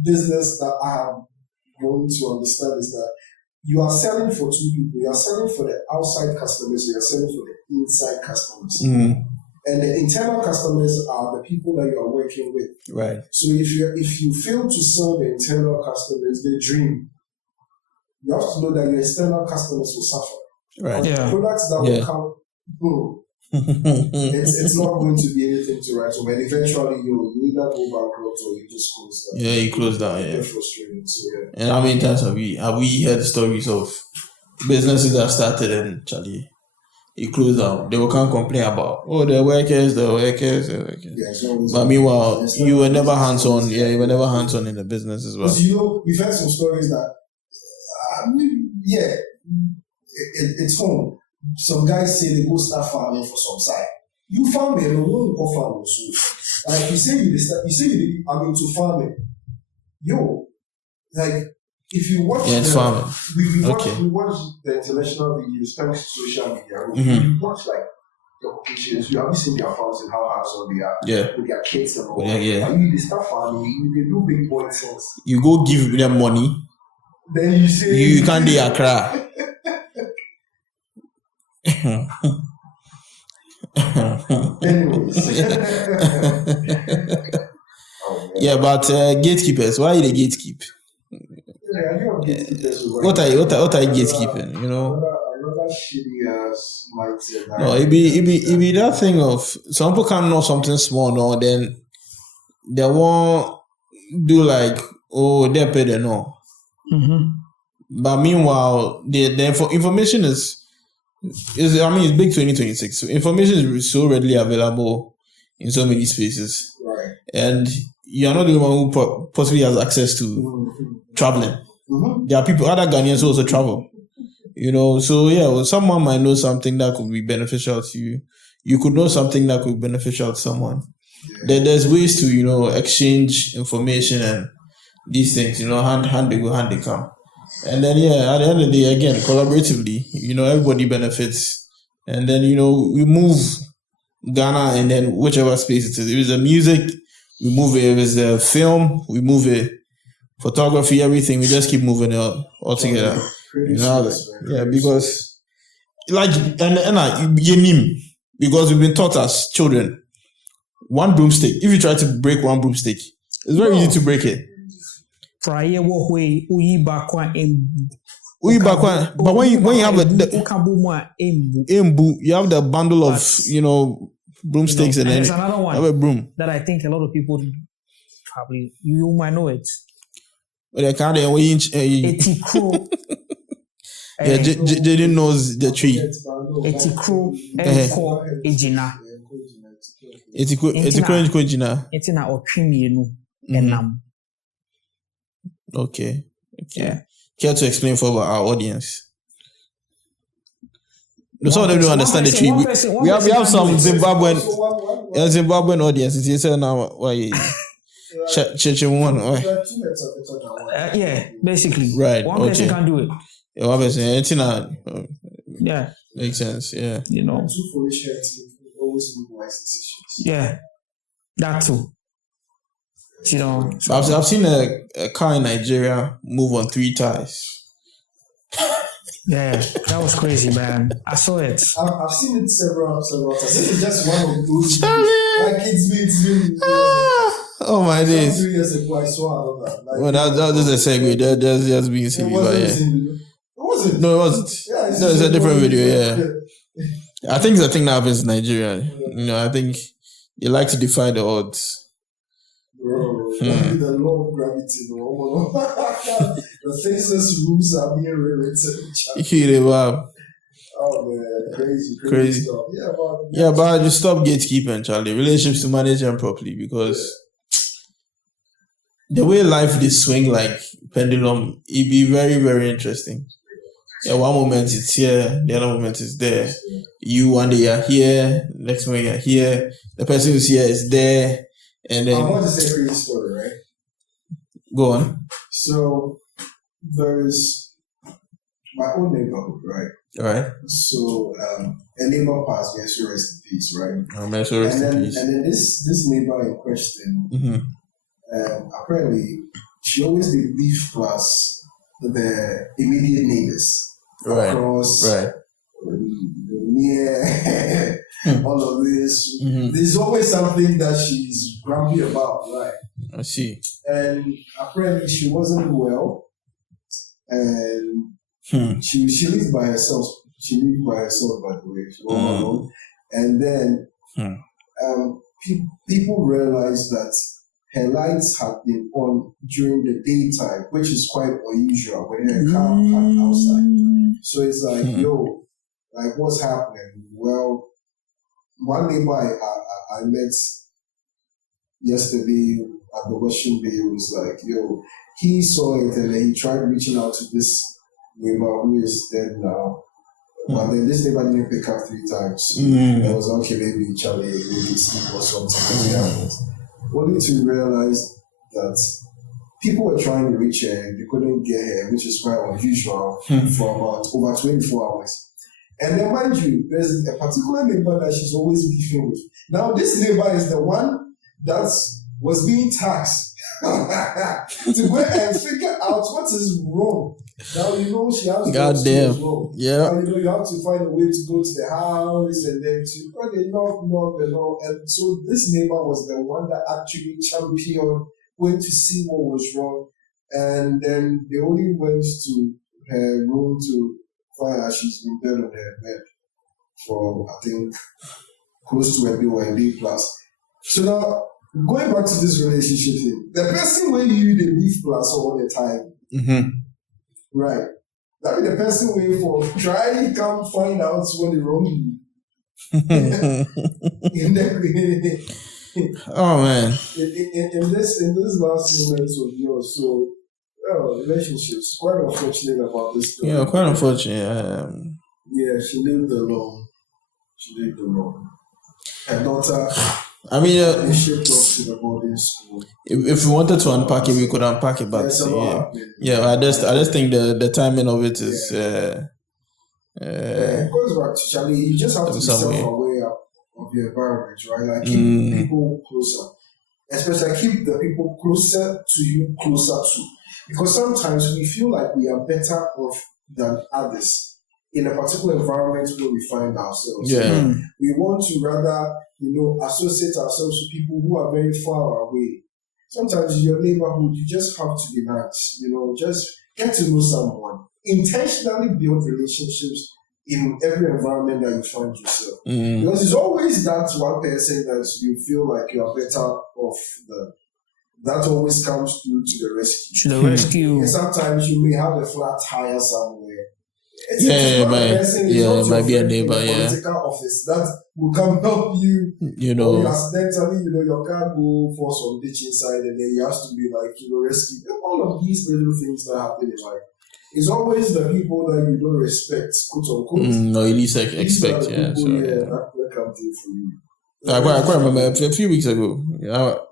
business that I have grown to understand is that you are selling for two people. You are selling for the outside customers. You are selling for the inside customers. And the internal customers are the people that you are working with. Right. So if you fail to sell the internal customers, they dream. You have to know that your external customers will suffer. Right. The products that will come, it's not going to be anything to write home. And eventually you either go bankrupt or you just close down. Yeah, you close down. You're frustrated. So, And how many times have we heard stories of businesses that started and Charlie, it closed down. They will come complain about the workers. Yeah, so but meanwhile, you were never hands-on. Yeah, you were never hands-on in the business as well. Because we've heard some stories that it's home. Some guys say they go start farming for some side. You farm it, no one go farm also. Like you say I'm into farming. Like if you watch farming. We watch the international videos thanks to social media. We watch like the occasions. You haven't seen their farms and how hands-on they are with their kids and all. And they start farming, they do big boy things. You go give them money. Then you say you can't do a cry. Anyways. But gatekeepers, why are they gatekeep? What are you gatekeeping? You know. Another shitty ass mindset. No, it be that thing of some people can't know something small, no, then they won't do like they pay they know. But meanwhile, the information is it's big 2026. So information is so readily available in so many spaces, right? And you are not the only one who possibly has access to traveling. There are other Ghanaians who also travel. You know, so someone might know something that could be beneficial to you. You could know something that could be beneficial to someone. Then there's ways to exchange information and these things. Hand they go, hand they come. And then at the end of the day, again, collaboratively, everybody benefits. And then we move Ghana, and then whichever space it is. If it's the music, we move it. If it's the film, we move it. Photography, everything, we just keep moving it all together. Because because we've been taught as children, one broomstick. If you try to break one broomstick, it's very easy to break it. But when you have the bundle of broomsticks and then there's another one have a broom that I think a lot of people probably you might know it. Etikro. Jaden knows the tree. Etikro enko ejina. Etikro enko ejina. Etina okrimienu enam. Okay. Yeah. Care to explain for our audience? Some of them don't understand the tree. We have some Zimbabwean audience. It's now why basically. Right. One person can do it. One person. Yeah. Makes sense. Yeah. Two foolish heads always make wise decisions. Yeah. That too. I've seen a car in Nigeria move on 3 tires. Yeah, that was crazy, man. I saw it. I've seen it several times. This is just one of those. Like it's been. Oh my days. 2 years ago, I saw another. Well, that was a segue. That's just being silly, but It wasn't. No, it wasn't. Yeah, it's a different video. Yeah. I think it's a thing that happens in Nigeria. I think they like to defy the odds. Bro, the law of gravity, bro. The physics rules are being rewritten. Oh man, crazy stuff. But just stop gatekeeping, Charlie. Relationships to manage them properly, because the way life is swing like pendulum, it be very, very interesting. One moment it's here, the other moment it's there. You one day are here, next moment you're here. The person who's here is there. And then I want to say a crazy story, right? Go on. So there's my own neighborhood, right? All right. So a neighbor passed, may so rest in peace, right? May so rest in peace. And then this neighbor in question, apparently she always did beef plus the immediate neighbors. Right. Across, right. Near all of this. There's always something that she's grumpy about, right? I see. And apparently she wasn't well, and she lived by herself. She lived by herself, by the way. She was alone. And then people realized that her lights had been on during the daytime, which is quite unusual when her car parked outside. So it's like, yo, like what's happening? Well, one neighbor I met yesterday at the washing bay was like, yo, he saw it and then he tried reaching out to this neighbor who is dead now. But then this neighbor didn't pick up 3 times. I was like, okay, maybe Charlie, maybe sleep or something like that. Only to realize that people were trying to reach her and they couldn't get her, which is quite unusual for about over 24 hours. And then, mind you, there's a particular neighbor that she's always beefing with. Now, this neighbor is the one that was being taxed to go and figure out what is wrong. Now, you know, she has to go. Yeah. Now, you know, you have to find a way to go to the house and then to knock. And so this neighbor was the one that actually championed going to see what was wrong. And then they only went to her room to find out she's been dead on her bed for, I think, close to a day or a day plus. So now, going back to this relationship thing, the person when you the beef plus all the time, right? That be the person waiting for try to come find out what is wrong with you. Oh man! In this last moment of yours, so relationships quite unfortunate about this. Story. Yeah, quite unfortunate. Yeah, she lived alone. Her daughter. I mean, shipped off to the boarding school. If we wanted to unpack it, we could unpack it. But I just think the timing of it is. It goes back to Charlie. You just have to be self-aware of your environment, right? Like keep people closer, especially keep the people closer to you, closer to. Because sometimes we feel like we are better off than others in a particular environment where we find ourselves. Yeah. We want to rather, associate ourselves with people who are very far away. Sometimes in your neighborhood, you just have to be nice, just get to know someone. Intentionally build relationships in every environment that you find yourself. Because it's always that one person that you feel like you are better off than. That always comes through to the rescue. To the rescue. And sometimes you may have a flat tire somewhere. It might be a neighbor, political office that will come help you. Or you accidentally, your car go for some ditch inside, and then you have to be like, rescue. All of these little things that happen in life. It's always the people that you don't respect, quote unquote. No, you least expect, that come through for you. I quite remember a few weeks ago,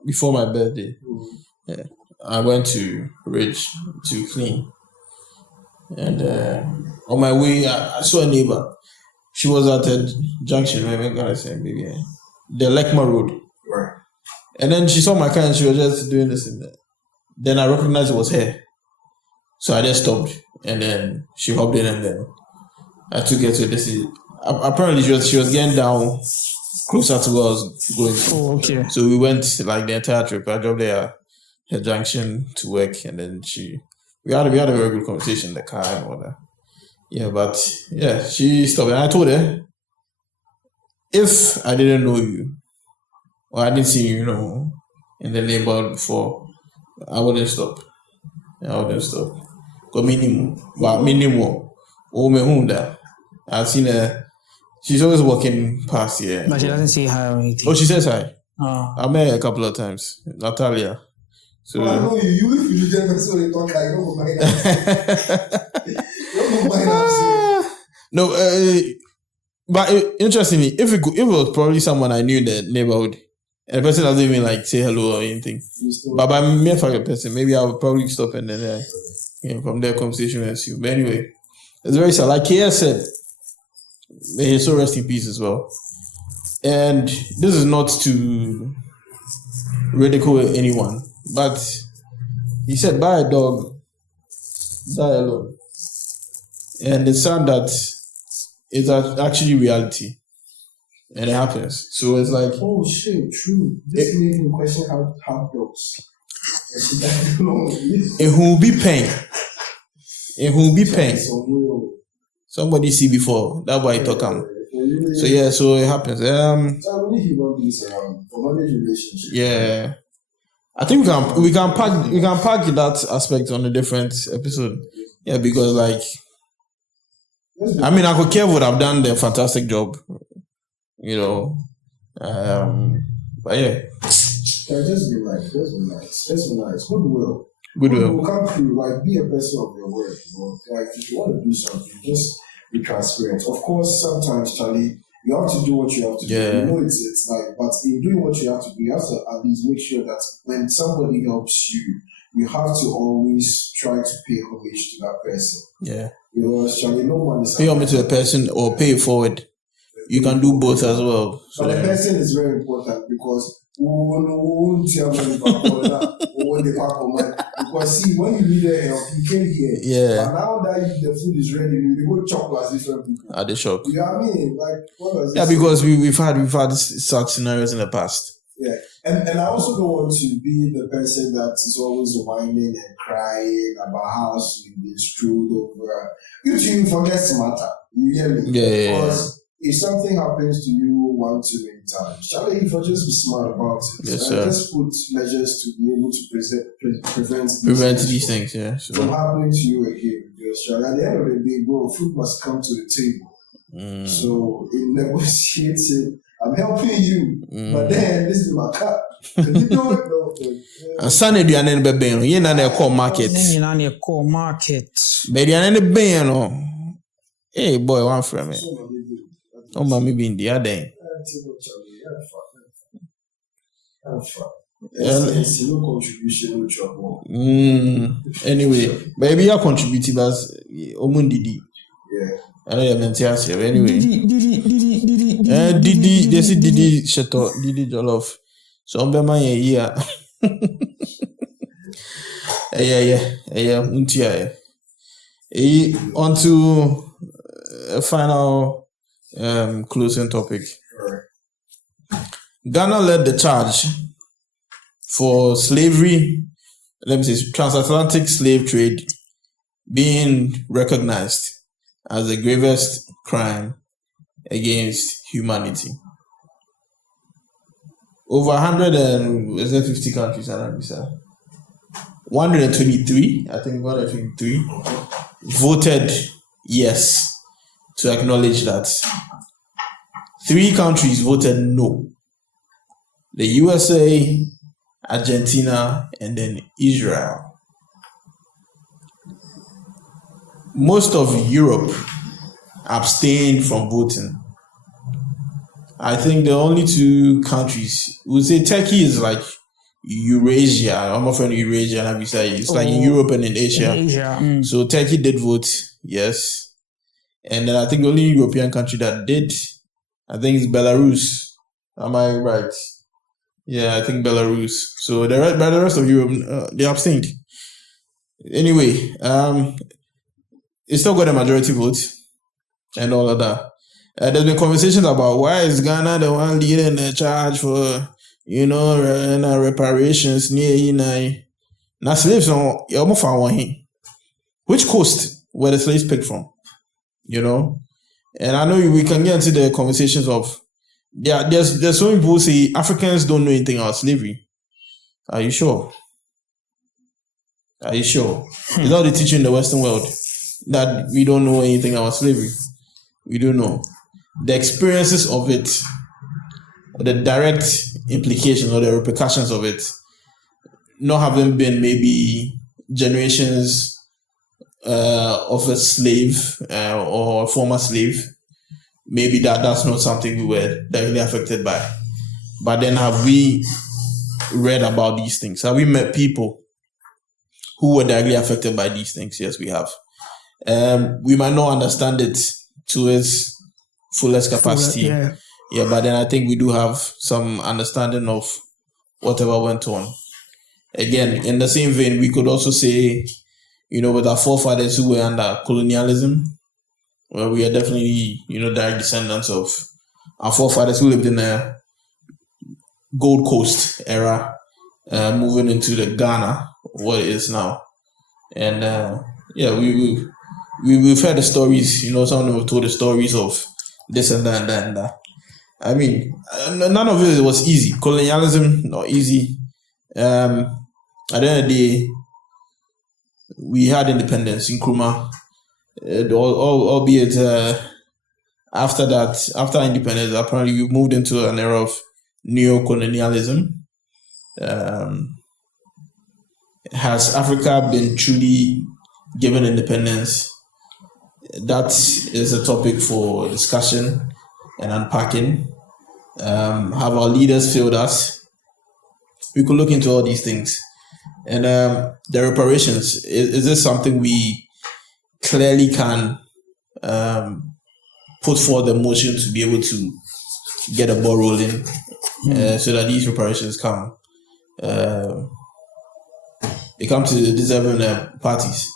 before my birthday, I went to Ridge to clean. And on my way, I saw a neighbor. She was at a junction, the Lekma Road. Right. And then she saw my car and she was just doing this and that. Then I recognized it was her. So I just stopped. And then she hopped in and then I took her to this. Apparently she was getting down closer to where I was going to. Oh, okay. So we went like the entire trip. I drove there her junction to work, and then we had a very good conversation in the car and all that. Yeah, but she stopped, and I told her if I didn't know you or I didn't see you, in the neighborhood before, I wouldn't stop. Because minimum, I've seen her. She's always walking past here. But she doesn't say hi or anything. Oh, she says hi. Oh. I met her a couple of times. Natalia. So I know you. If you didn't necessarily talk, I don't mind that. No, but interestingly, if it was probably someone I knew in the neighborhood, and the person doesn't even say hello or anything, but by mere fact of person, maybe I would probably stop and then from their conversation and see. But anyway, it's very sad. Like Kia said, may his soul rest in peace as well. And this is not to ridicule anyone, but he said, buy a dog, die alone. And it's sad that it's actually reality. And it happens. So it's like, oh shit, true. This made me question how dogs. It will be pain. It will be pain. Somebody see before. That's why it talk him. So it happens. Yeah. I think we can pack that aspect on a different episode. Yeah, because I mean, Uncle Kev would have done the fantastic job, you know. But yeah. Just be nice. Just be nice. Goodwill. Goodwill. Come through. Like, be a person of your word. You know? Like, if you want to do something, just be transparent. Of course, sometimes, Charlie, you have to do what you have to do. You know, it's like, but in doing what you have to do, you have to at least make sure that when somebody helps you, you have to always try to pay homage to that person. Yeah. You know, Charlie, no one is pay homage to the person or pay it forward. You can do both as well. But the person is very important because because see, when you need their help, you came here. Yeah. But now that the food is ready, you go chop as different people at the shop. You know what I mean? Like, what does yeah, because we've had such scenarios in the past. Yeah, and I also don't want to be the person that is always whining and crying about how you've been screwed over. You forget matter. You hear me? Yeah. Because if something happens to you one too many times, Charlie, if you just be smart about it, yes, sir. Just put measures to be able to prevent these things, yeah, from happening to you again. Because Charlie, at the end of the day, bro, food must come to the table. So it negotiates it. I'm helping you, but then this is my cut. You know it, though. And Sunday, you are in the bed. You are in the core market. You are in the core market. But you are in the bed. Hey, boy, one for me. Oh, mommy, be in the other day. No contribution, no trouble. Anyway, baby, you are contributing as Omundidi. Yeah. I know you're meant to ask you, anyway. Didi, they see Didi Shato, Didi Jollof. So I'm my yeah. Yeah. On to a final closing topic. Ghana led the charge for slavery, let me say transatlantic slave trade being recognized as the gravest crime against humanity. Over 150 countries, 123, I think 123, voted yes to acknowledge that. 3 countries voted no. The USA, Argentina, and then Israel. Most of Europe abstained from voting. I think the only 2 countries, we say Turkey is like Eurasia. I'm from Eurasia, and it's like in Europe and in Asia. So Turkey did vote yes. And then I think the only European country that did, I think it's Belarus. Am I right? Yeah, I think Belarus. So the rest of Europe, they abstained. Anyway, it still got a majority vote and all of that. There's been conversations about why is Ghana the one leading the charge for, reparations near now slaves on which coast were the slaves picked from? And I know we can get into the conversations of there's some people who say Africans don't know anything about slavery. Are you sure? Is that the teaching in the Western world that we don't know anything about slavery? We don't know. The experiences of it, or the direct implications or the repercussions of it, not having been maybe generations of a slave or a former slave, maybe that's not something we were directly affected by. But then have we read about these things? Have we met people who were directly affected by these things? Yes, we have. We might not understand it to its fullest capacity. But then I think we do have some understanding of whatever went on. Again, in the same vein, we could also say, with our forefathers who were under colonialism, well, we are definitely, direct descendants of our forefathers who lived in the Gold Coast era, moving into the Ghana, what it is now. And we've heard the stories, some of them have told the stories of this and that and that. I mean, none of it was easy. Colonialism, not easy. At the end of the day, we had independence in Nkrumah. albeit after independence, apparently we moved into an era of neo-colonialism. Has Africa been truly given independence? That is a topic for discussion and unpacking. Have our leaders failed us? We could look into all these things. And the reparations, is this something we clearly can put forth a motion to be able to get a ball rolling so that these reparations come? They come to the deserving parties.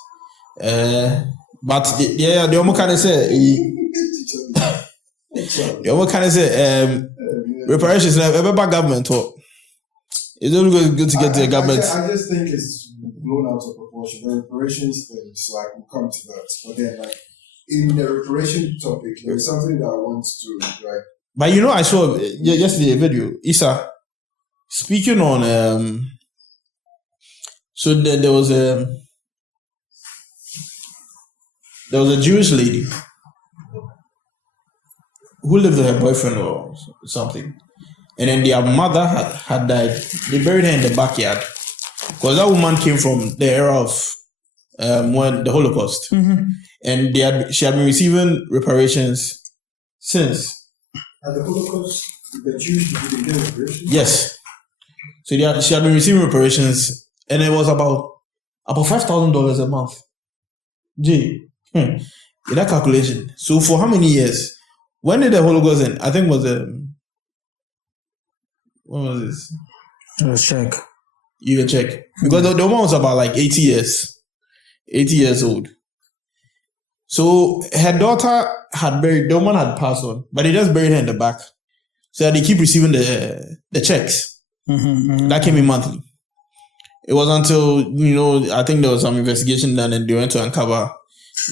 But the almost kind of say, reparations, about government talk. It's only good to get to the government. I just think it's blown out of proportion. The reparations things, like, we'll come to that. But then, like, in the reparation topic, there's something that I want to, like. But I saw yesterday a video, Issa, speaking on, so there was a Jewish lady who lived with her boyfriend or something. And then their mother had died. They buried her in the backyard. Because that woman came from the era of when the Holocaust. Mm-hmm. And she had been receiving reparations since. At the Holocaust, the Jews didn't get reparations? Yes. So she had been receiving reparations, and it was about $5,000 a month. In that calculation. So for how many years? When did the Holocaust end? I think it was what was this? Let's check. You can check. Because the woman was about like 80 years old. So her daughter the woman had passed on, but they just buried her in the back. So that they keep receiving the checks. Mm-hmm. That came in monthly. It was until, I think there was some investigation done and they went to uncover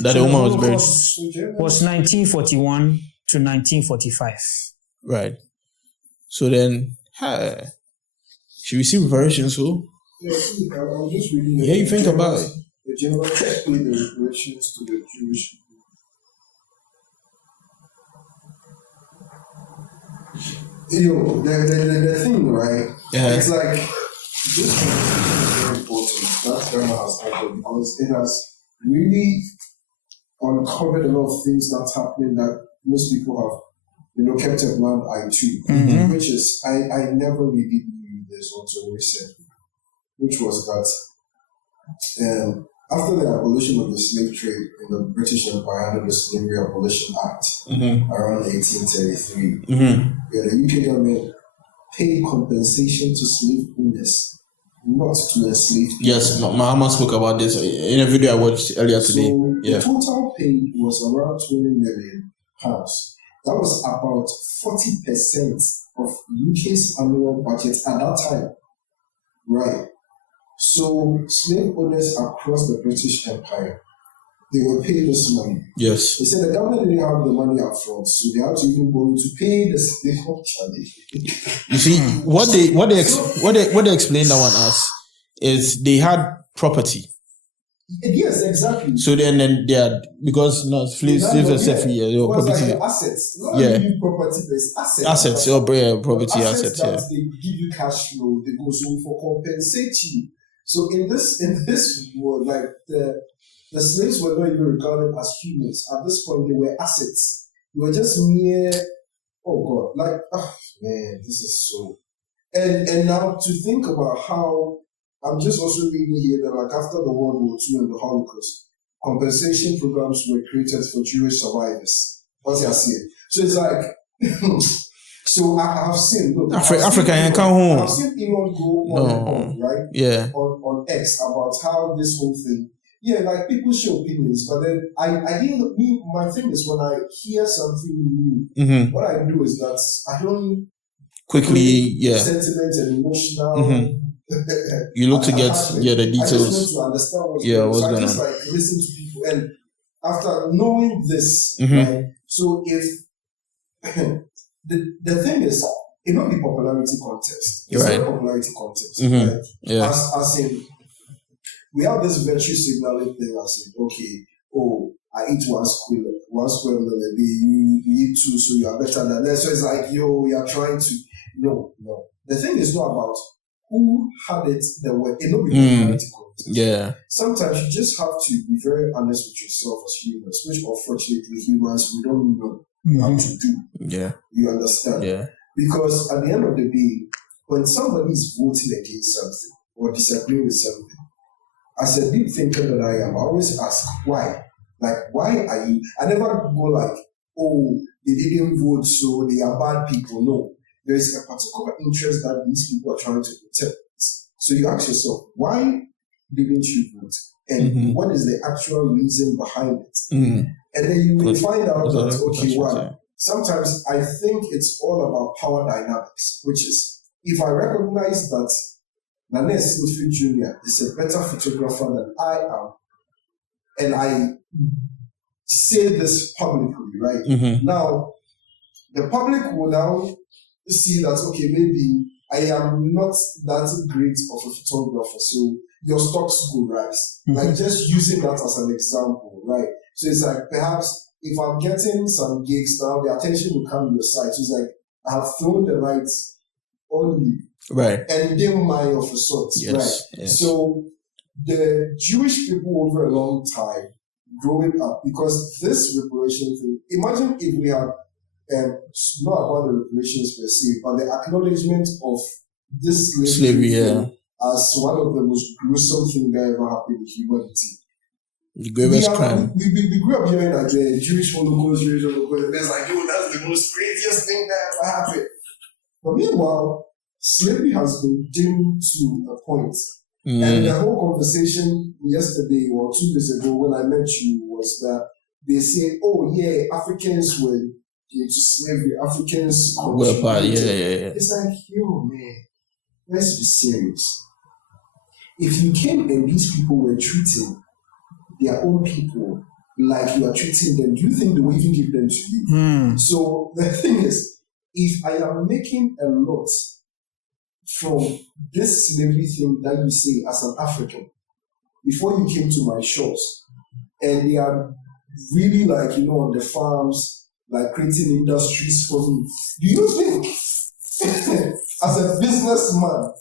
that the woman was buried. Was 1941 to 1945. Right. So then, she received reparations, so? Yeah, I was just reading. Yeah, you think about it. The general paid the reparations to the Jewish people. The thing, right? Yeah. It's like, this conversation is very important. That Ghana has started because it has really uncovered a lot of things that's happening that most people have, kept a blind eye to. Mm-hmm. Which is, I never really knew this until recently, which was that after the abolition of the slave trade in the British Empire under the Slavery Abolition Act around 1833, the UK government paid compensation to slave owners, not to enslaved people. Yes, Mahama spoke about this in a video I watched earlier today. So the total pay was around £20 million. That was about 40% of UK's annual budget at that time. Right. So slave owners across the British Empire, they were paid this money. Yes. They said the government didn't have the money up front, so they had to even borrow to pay the slave owners. You see, what they explained that one as is they had property. Yes, exactly. So then they had, because slaves are set free, they were property. Like assets. Not really property, but assets, property assets. That they give you cash flow, they go so for compensate you. So in this world, like the slaves were not even regarded as humans. At this point, they were assets. They were just mere, oh God, like, man, this is so. And now to think about how, I'm just also reading here that like after the World War II and the Holocaust, compensation programs were created for Jewish survivors. What's your saying? So it's like, so I have seen, look, Africa ain't come home. I've seen Elon go on, right? Yeah. On X about how this whole thing, like people show opinions, but then I didn't, my thing is when I hear something new, what I do is that I don't quickly, sentiment and emotional. You look to get the details. I just want to understand what's going on. What's so going I just on. like listen to people, and after knowing this, right? So if the thing is, it not be popularity contest. It's not a popularity contest, right? Yeah. As in, we have this virtue signaling thing. As in, okay, I eat one square meal a day, you eat two, so you are better than that. So it's like, you are trying to, no. The thing is not about who had it the way, it not be yeah. Sometimes you just have to be very honest with yourself as humans, which unfortunately humans, we don't know how to do. Yeah. You understand? Yeah. Because at the end of the day, when somebody is voting against something or disagreeing with something, as a deep thinker that I am, I always ask, why? Like, why are you? I never go like, oh, they didn't vote, so they are bad people. No. There is a particular interest that these people are trying to protect. So you ask yourself, why didn't you vote? And what is the actual reason behind it? And then you will find out that, okay, why? Sometimes I think it's all about power dynamics, which is, if I recognize that Daniel Essilfie Jr. is a better photographer than I am, and I say this publicly, right? Now, the public will now see that, okay, maybe I am not that great of a photographer, so your stocks will rise. Like, just using that as an example, right? So it's like, perhaps if I'm getting some gigs now, the attention will come to your side. So it's like, I have thrown the lights on you. Right. And dim my of a sort. Yes, right. Yes. So the Jewish people over a long time growing up, because this reparation thing, imagine if we had not about the reparations per se, but the acknowledgement of this slavery as one of the most gruesome things that ever happened in humanity. The gravest crime. We grew up hearing that the Jewish Holocaust, and it's like, that's the most craziest thing that ever happened. But meanwhile, slavery has been dimmed to a point. And the whole conversation yesterday or 2 days ago when I met you was that they say, oh yeah, Africans were into slavery, Africans were part, yeah. It's like, yo man, let's be serious. If you came and these people were treating their own people like you are treating them, do you think they will even give them to you? So the thing is, if I am making a lot from this slavery thing that you say as an African, before you came to my shops, and they are really like, on the farms, like creating industries for me, do you think, as a businessman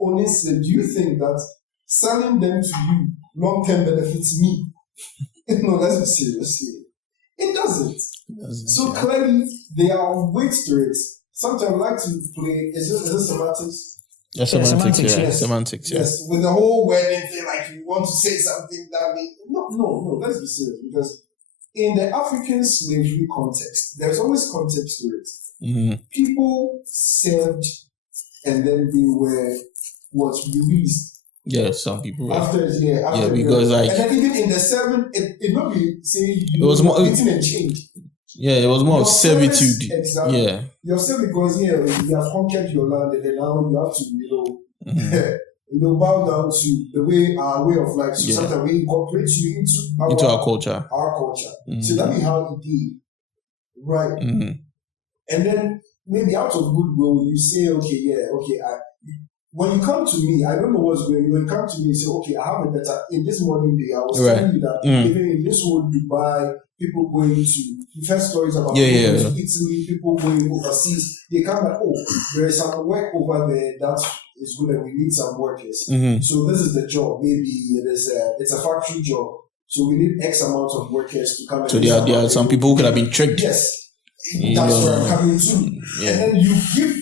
owning slave, do you think that selling them to you long-term benefits me? No, let's be serious here. It doesn't. So clearly, there are weights to it. Sometimes I like to play, is it semantics? Yeah, semantics. Yes, with the whole wedding thing, like you want to say something that may... No, let's be serious. Because in the African slavery context, there's always context to it. People served and then they were released. Yeah, some people were. After because like... And then even in the 7, it not be saying you was more eating and change. Yeah, it was more of servitude. Exactly. Yeah. You're still because you have conquered your land and then now you have to, bow down to the way our way of life. So sometimes we incorporate you into our culture. So that be how it did. Right. And then maybe out of goodwill you say, when you come to me, I don't know what's going on. When you come to me, you say, okay, I have a better. In this morning day, I was telling you that even in this whole Dubai, people going to, you heard stories about people to Italy, people going overseas. They come like, there is some work over there that is good and we need some workers. So this is the job. Maybe it's a factory job. So we need X amount of workers to come. So there are some people who could have been tricked. Yes. That's where I'm coming to. Yeah. And then you give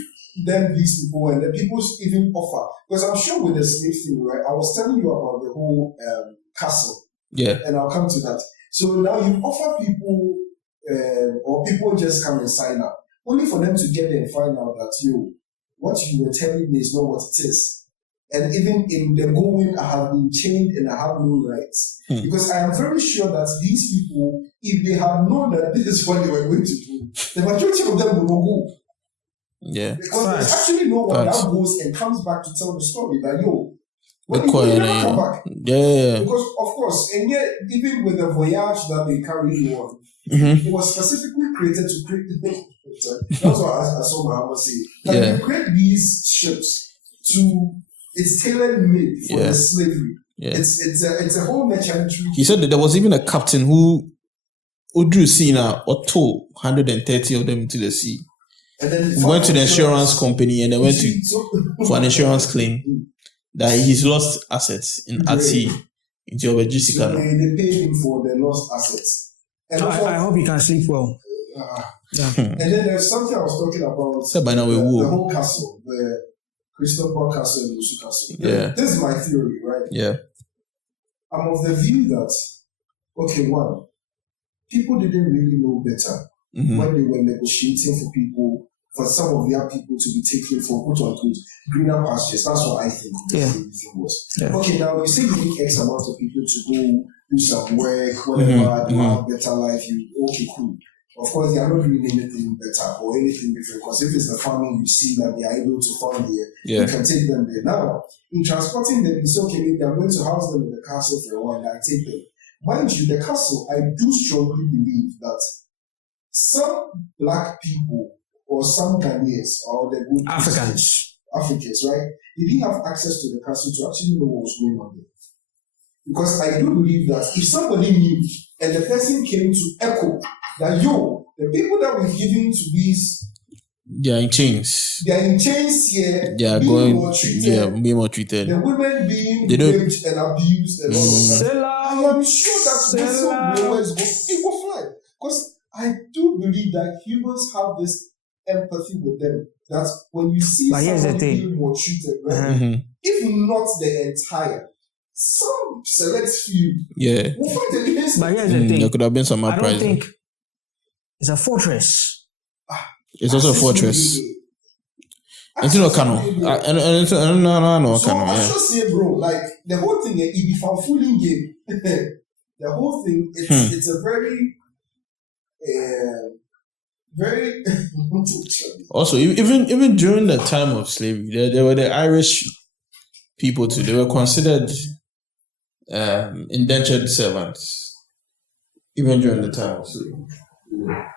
them these people and the people even offer, because I'm sure with the slave thing, right? I was telling you about the whole castle, and I'll come to that. So now you offer people, or people just come and sign up, only for them to get there and find out that what you were telling me is not what it is. And even in the going, I have been chained and I have no rights. Because I am very sure that these people, if they had known that this is what they were going to do, the majority of them will not go. Yeah. Because there's actually no one that goes and comes back to tell the story that, when you never come back. Yeah. Because, of course, and yet, even with the voyage that they carry you on, it was specifically created to create the that's what I saw my mama say. That you create these ships it's tailor-made for the slavery. Yeah. It's a whole merchantry. He said that there was even a captain who Udru sea now, or 230 of them into the sea. And then we went to the insurance company and they went for an insurance claim that he's lost assets at sea into our So they paid him for the lost assets. And I hope he can sleep well. And then there's something I was talking about. So by now the whole castle, the Christopher Castle and Lusu Castle. Yeah. This is my theory, right? Yeah. I'm of the view that, okay, one, people didn't really know better when they were negotiating for some of their people to be taken for quote-unquote greener pastures. That's what I think everything was. Yeah. Okay, now you say you need X amount of people to go do some work, whatever, they have better life, okay, cool. Of course, they are not doing anything better or anything different, because if it's the farming you see that they are able to farm there, you can take them there. Now, in transporting them, it's okay, maybe I'm going to house them in the castle for a while, I take them. Mind you, the castle, I do strongly believe that some black people or some Ghanaians or the good Africans, right? They didn't have access to the castle to actually know what was going on there. Because I do believe that if somebody knew and the person came to echo that, the people that we're giving to these, they are in chains. They are in chains here. They are being more treated. The women being raped and abused and all of that. I am sure that it will fly. Because I do believe that humans have this empathy with them. That when you see somebody being more treated, right? If not the entire, some select few. Yeah. Will fight against but here's the thing. There could have been some uprising. I don't think it's a fortress. It's also a fortress. It's not canon. No. I should say, bro, like the whole thing, it be a fooling game. The whole thing, it's a very, very. Also, even during the time of slavery, there were the Irish people too. They were considered indentured servants, even during the time of slavery.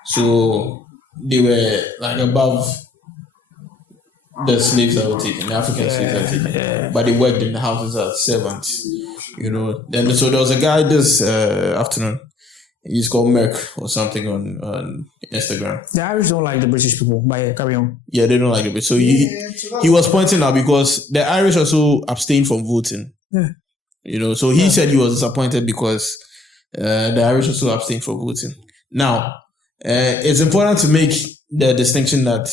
So they were like above the slaves that were taken, the African slaves that were taken, but they worked in the houses as servants, Then so there was a guy this afternoon. He's called Merck or something on Instagram. The Irish don't like the British people, but carry on. Yeah, they don't like it. So he was pointing out because the Irish also abstained from voting. Yeah. So he said he was disappointed because the Irish also abstained from voting. Now, it's important to make the distinction that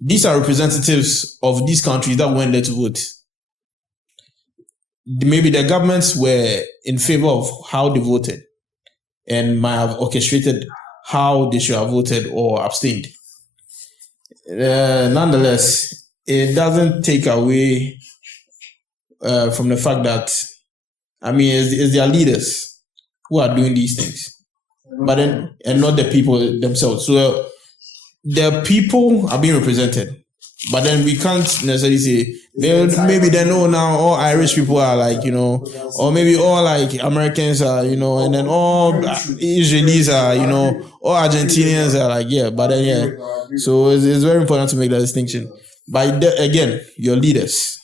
these are representatives of these countries that went there to vote. Maybe the governments were in favor of how they voted and might have orchestrated how they should have voted or abstained. Nonetheless, it doesn't take away from the fact that, it's their leaders who are doing these things, but then, and not the people themselves. So the people are being represented, but then we can't necessarily say, maybe they know now all Irish people are like, or maybe all like Americans are, and then all Israelis are, all Argentinians are like, but then, so it's very important to make that distinction. But again, your leaders.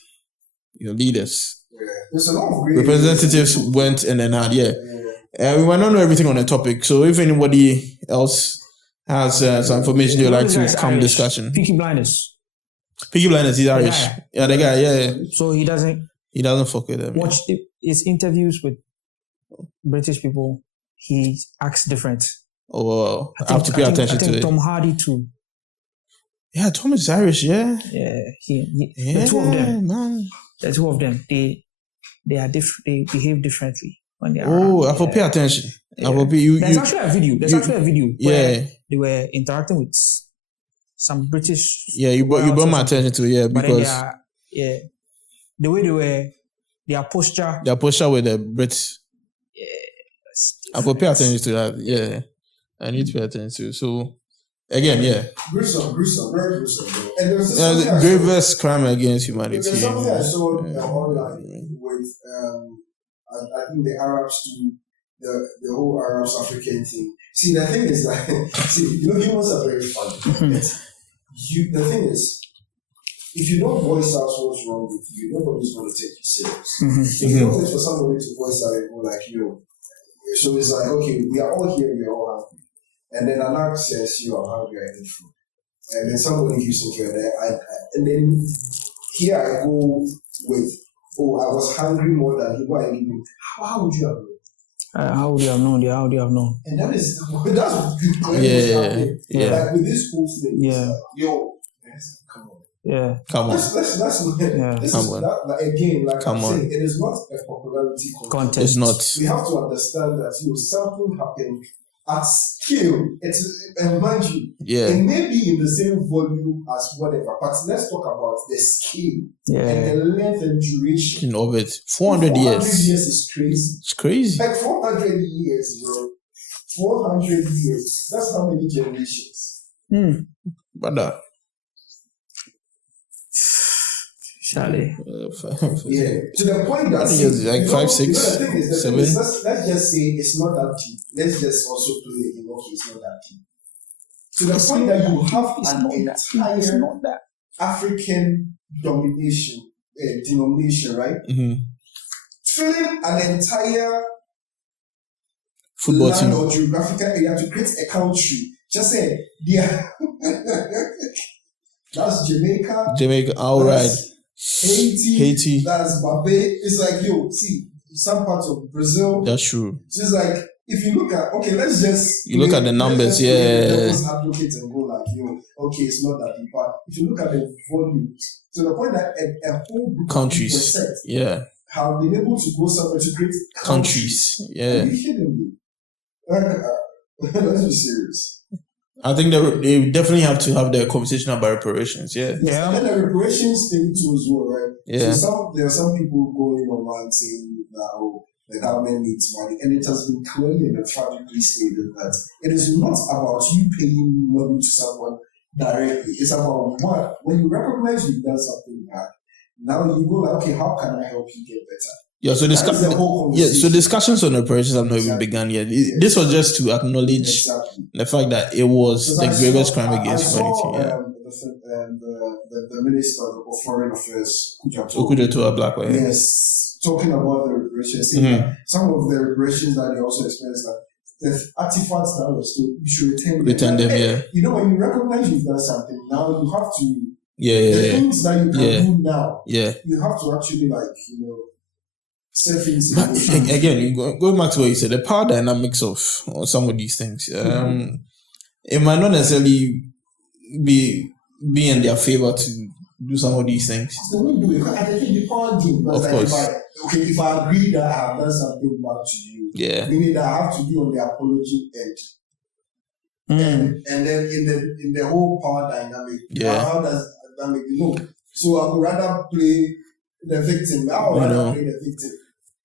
There's a lot of representatives went and then had, we might not know everything on the topic, so if anybody else has some information you'd like to come discussion. Peaky Blinders, he's Irish. Yeah, the guy, So he doesn't fuck with them. Watch his interviews with British people. He acts different. Oh, wow. I have to pay attention to it. Tom Hardy too. Yeah, Tom is Irish, yeah. Yeah, the two of them, man. The two of them, they behave differently when they are. Oh, I have to pay attention. Yeah. There's actually a video. Where they were interacting with some British. Yeah, you brought my attention to it, because the way they were, their posture with the Brits. Yeah, I will pay attention to that. Yeah, I need to pay attention to. So again, gruesome, very gruesome, bro. And there's the gravest crime against humanity. There's something I saw online with I think the Arabs too, the whole Arabs African thing. See, the thing is that humans are very funny. The thing is, if you don't voice out what's wrong with you, nobody's going to take you serious. If you don't wait for somebody to voice out and go like, So it's like, okay, we are all here, we are all hungry. And then Anak says, you are hungry, I need food. And then somebody gives me food. And then here I go with, oh, I was hungry more than him. Why I need him? How would you have known? How would you have known? How would you have known? And that's what good. Yeah. Like with this whole thing, Yeah. Yo, come on. Yeah. Come on. Let's Yeah. this Come is on. that, like, again, like Come I'm on. saying, it is not a popularity contest. It's not. We have to understand that something happened at scale. And mind you, it may be in the same volume as whatever, but let's talk about the scale and the length and duration of it. 400 years. 400 years is crazy. It's crazy. Like 400 years, bro. 400 years. That's how many generations. Brother. Charlie. Yeah. To the point that like 5, 6, 7. Let's just say it's not that deep. Let's just also play it in, okay, it's not that deep. To the point that you have an entire African denomination, right? Filling an entire football land team or geographical area to create a country. Just say, yeah. That's Jamaica. All right. Haiti. That's Babe. It's like, yo, see, some parts of Brazil. That's true. So it's like, if you look at, okay, let's just... You look at the numbers, Let's advocate and go like, yo, okay, it's not that deep. But if you look at the volumes, to the point that a whole group countries, of people have been able to go somewhere to create countries. Yeah. Are you kidding me? Let's be serious. I think they definitely have to have their conversation about reparations, And the reparations thing too as well, right? Yeah. So there are some people going online saying that, the government needs money, and it has been clearly and emphatically stated that it is not about you paying money to someone directly. It's about what? When you recognize you've done something bad, now you go like, okay, how can I help you get better? Yeah, so discussions on reparations have not even begun yet. This was just to acknowledge the fact that it was the gravest crime against humanity. The Minister of Foreign Affairs, Okujato, a black one. Yes, talking about the reparations. Some of the reparations that they also experienced, that the artifacts that were stolen, you should return them. You know, when you recognize you've done something, now you have to. The things that you can do now. You have to actually, like, you know. But again, going back to what you said, the power dynamics of some of these things, it might not necessarily be in their favor to do some of these things. Of course. If I agree that I have done something bad to you, meaning that I have to be on the apology end. And then in the whole power dynamic, how does that make you know? So I would rather play the victim. I would rather play the victim.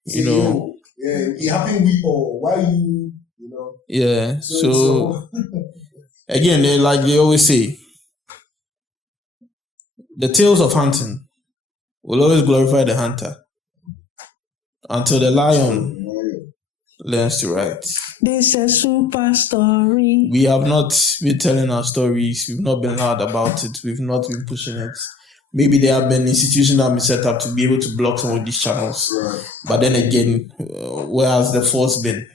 It happened with all. Why you know? Yeah. So again, they always say, the tales of hunting will always glorify the hunter until the lion learns to write. This is a super story. We have not been telling our stories. We've not been loud about it. We've not been pushing it. Maybe there have been institutions that have been set up to be able to block some of these channels. Right. But then again, where has the force been?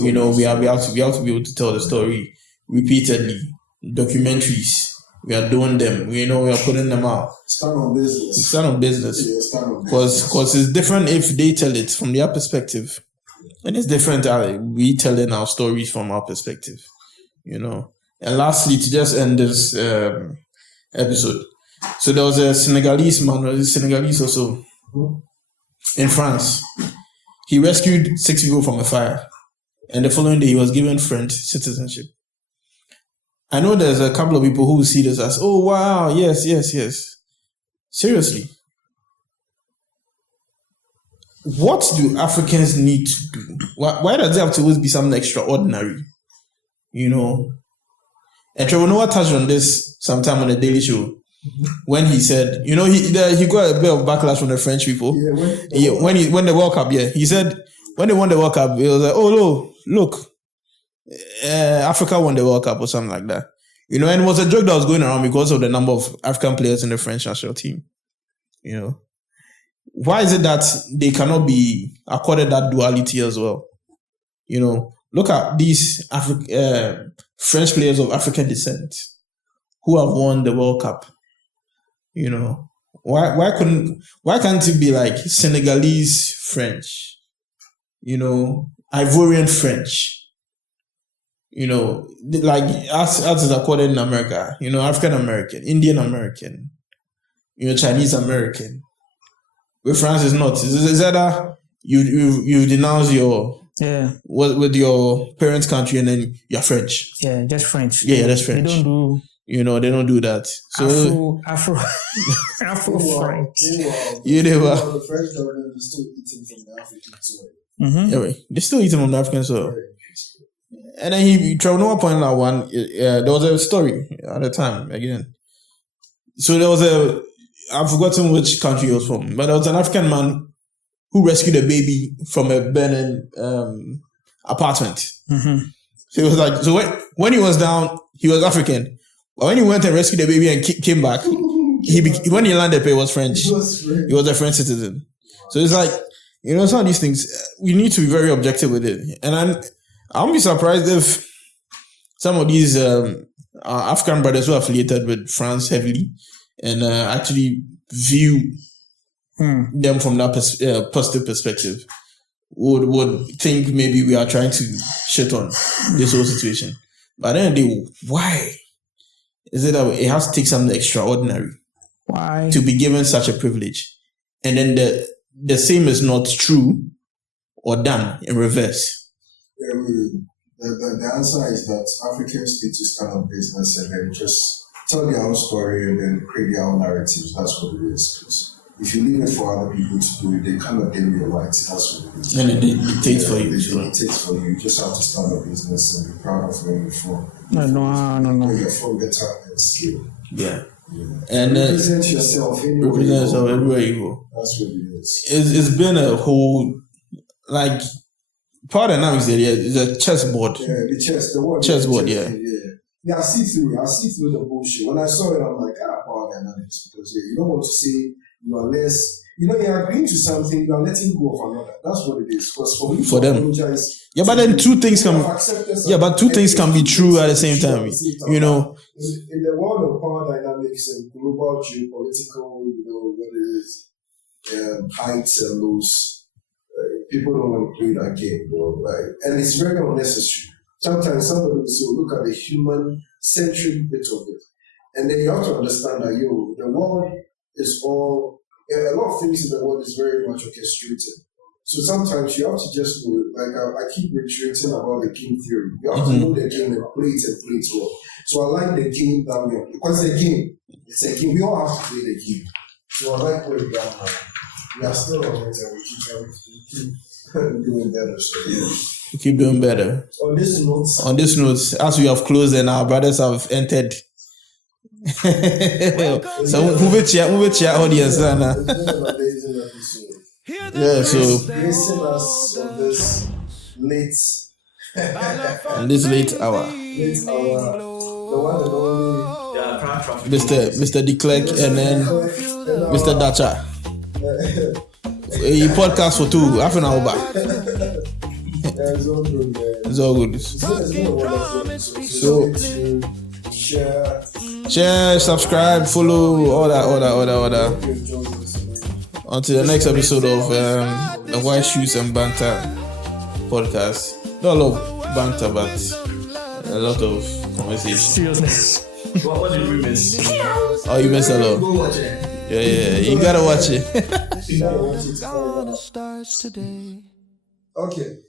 We have to be able to tell the story repeatedly. Documentaries, we are doing them. We are putting them out. Stand on business. Because it's different if they tell it from their perspective, and it's different we telling our stories from our perspective. And lastly, to just end this episode. So there was a Senegalese also in France. He rescued 6 people from a fire, and the following day he was given French citizenship. I know there's a couple of people who will see this as, oh wow, yes. Seriously. What do Africans need to do? Why does it have to always be something extraordinary? And Trevor Noah touched on this sometime on the Daily Show. When he said, he got a bit of backlash from the French people. When the World Cup, he said when they won the World Cup, it was like, oh no, look, Africa won the World Cup or something like that. And it was a joke that was going around because of the number of African players in the French national team. Why is it that they cannot be accorded that duality as well? look at these French players of African descent who have won the World Cup. Why can't it be like Senegalese French? Ivorian French. Like as is accorded in America. African American, Indian American, Chinese American. With France is not. It's either you denounce your with your parents' country and then you're French. Yeah, just French. Yeah, that's French. They don't do. They don't do that. So Afro French. The French government is still eating from the African soil. Yeah, they still eating from the African soil. And then he Trevor pointed out one. There was a story at the time again. So there was I've forgotten which country he was from, but there was an African man who rescued a baby from a burning apartment. So he was like, so when he was down, he was African. But when he went and rescued the baby and came back, when he landed, he was French. He was a French citizen. So it's like, some of these things, we need to be very objective with it. And I won't be surprised if some of these African brothers who are affiliated with France heavily and actually view them from that positive perspective would think maybe we are trying to shit on this whole situation. But then why is it that it has to take something extraordinary to be given such a privilege? And then the same is not true or done in reverse. The answer is that Africans need to start a business and then just tell their own story and then create their own narratives. That's what it is. Because if you leave it for other people to do it, they cannot dim your lights. That's what it is. And it dictates for you. It takes for you. You just have to start a business and be proud of where you're from. No. Where you're from, get talent and skill. Yeah. And represent yourself everywhere you go. That's what it is. It's been a whole, like, power dynamics there, it's a chessboard. Yeah, the word chessboard, yeah. Yeah, I see through the bullshit. When I saw it, I'm like, power dynamics. Because you don't want to say you are less, you're agreeing to something, you are letting go of another. That's what it is. Because for them. Apologize, but then two things can be true at the same time. In the world of power dynamics and global geopolitical, what it is, heights and lows. People don't want to play that game, bro. And it's very unnecessary. Sometimes somebody will say, look at the human-centric bit of it. And then you have to understand that, the world is all, a lot of things in the world is very much orchestrated. So sometimes you have to just know, like I keep reiterating about the game theory. You have to know the game and play it well. So I like the game that we are playing. Because it's a game. We all have to play the game. So I like playing that now. We are still on it and we keep doing better. So yeah. We keep doing better. On this note, as we have closed and our brothers have entered. So move it to your audience, Anna. It's been an amazing episode. Yeah, so gracing us on this late hour. The one and only Mr. De Klerk and then Mr. Dacha. A podcast for 2 half an hour back. It's all good. So share, subscribe, follow, all that. Until the next episode of the White Shoes and Banter podcast. Not a lot of banter, but a lot of conversation. Seriousness. What did we miss? Oh, you missed a lot. Go watch it. Yeah, you gotta watch it. Starts today. Okay.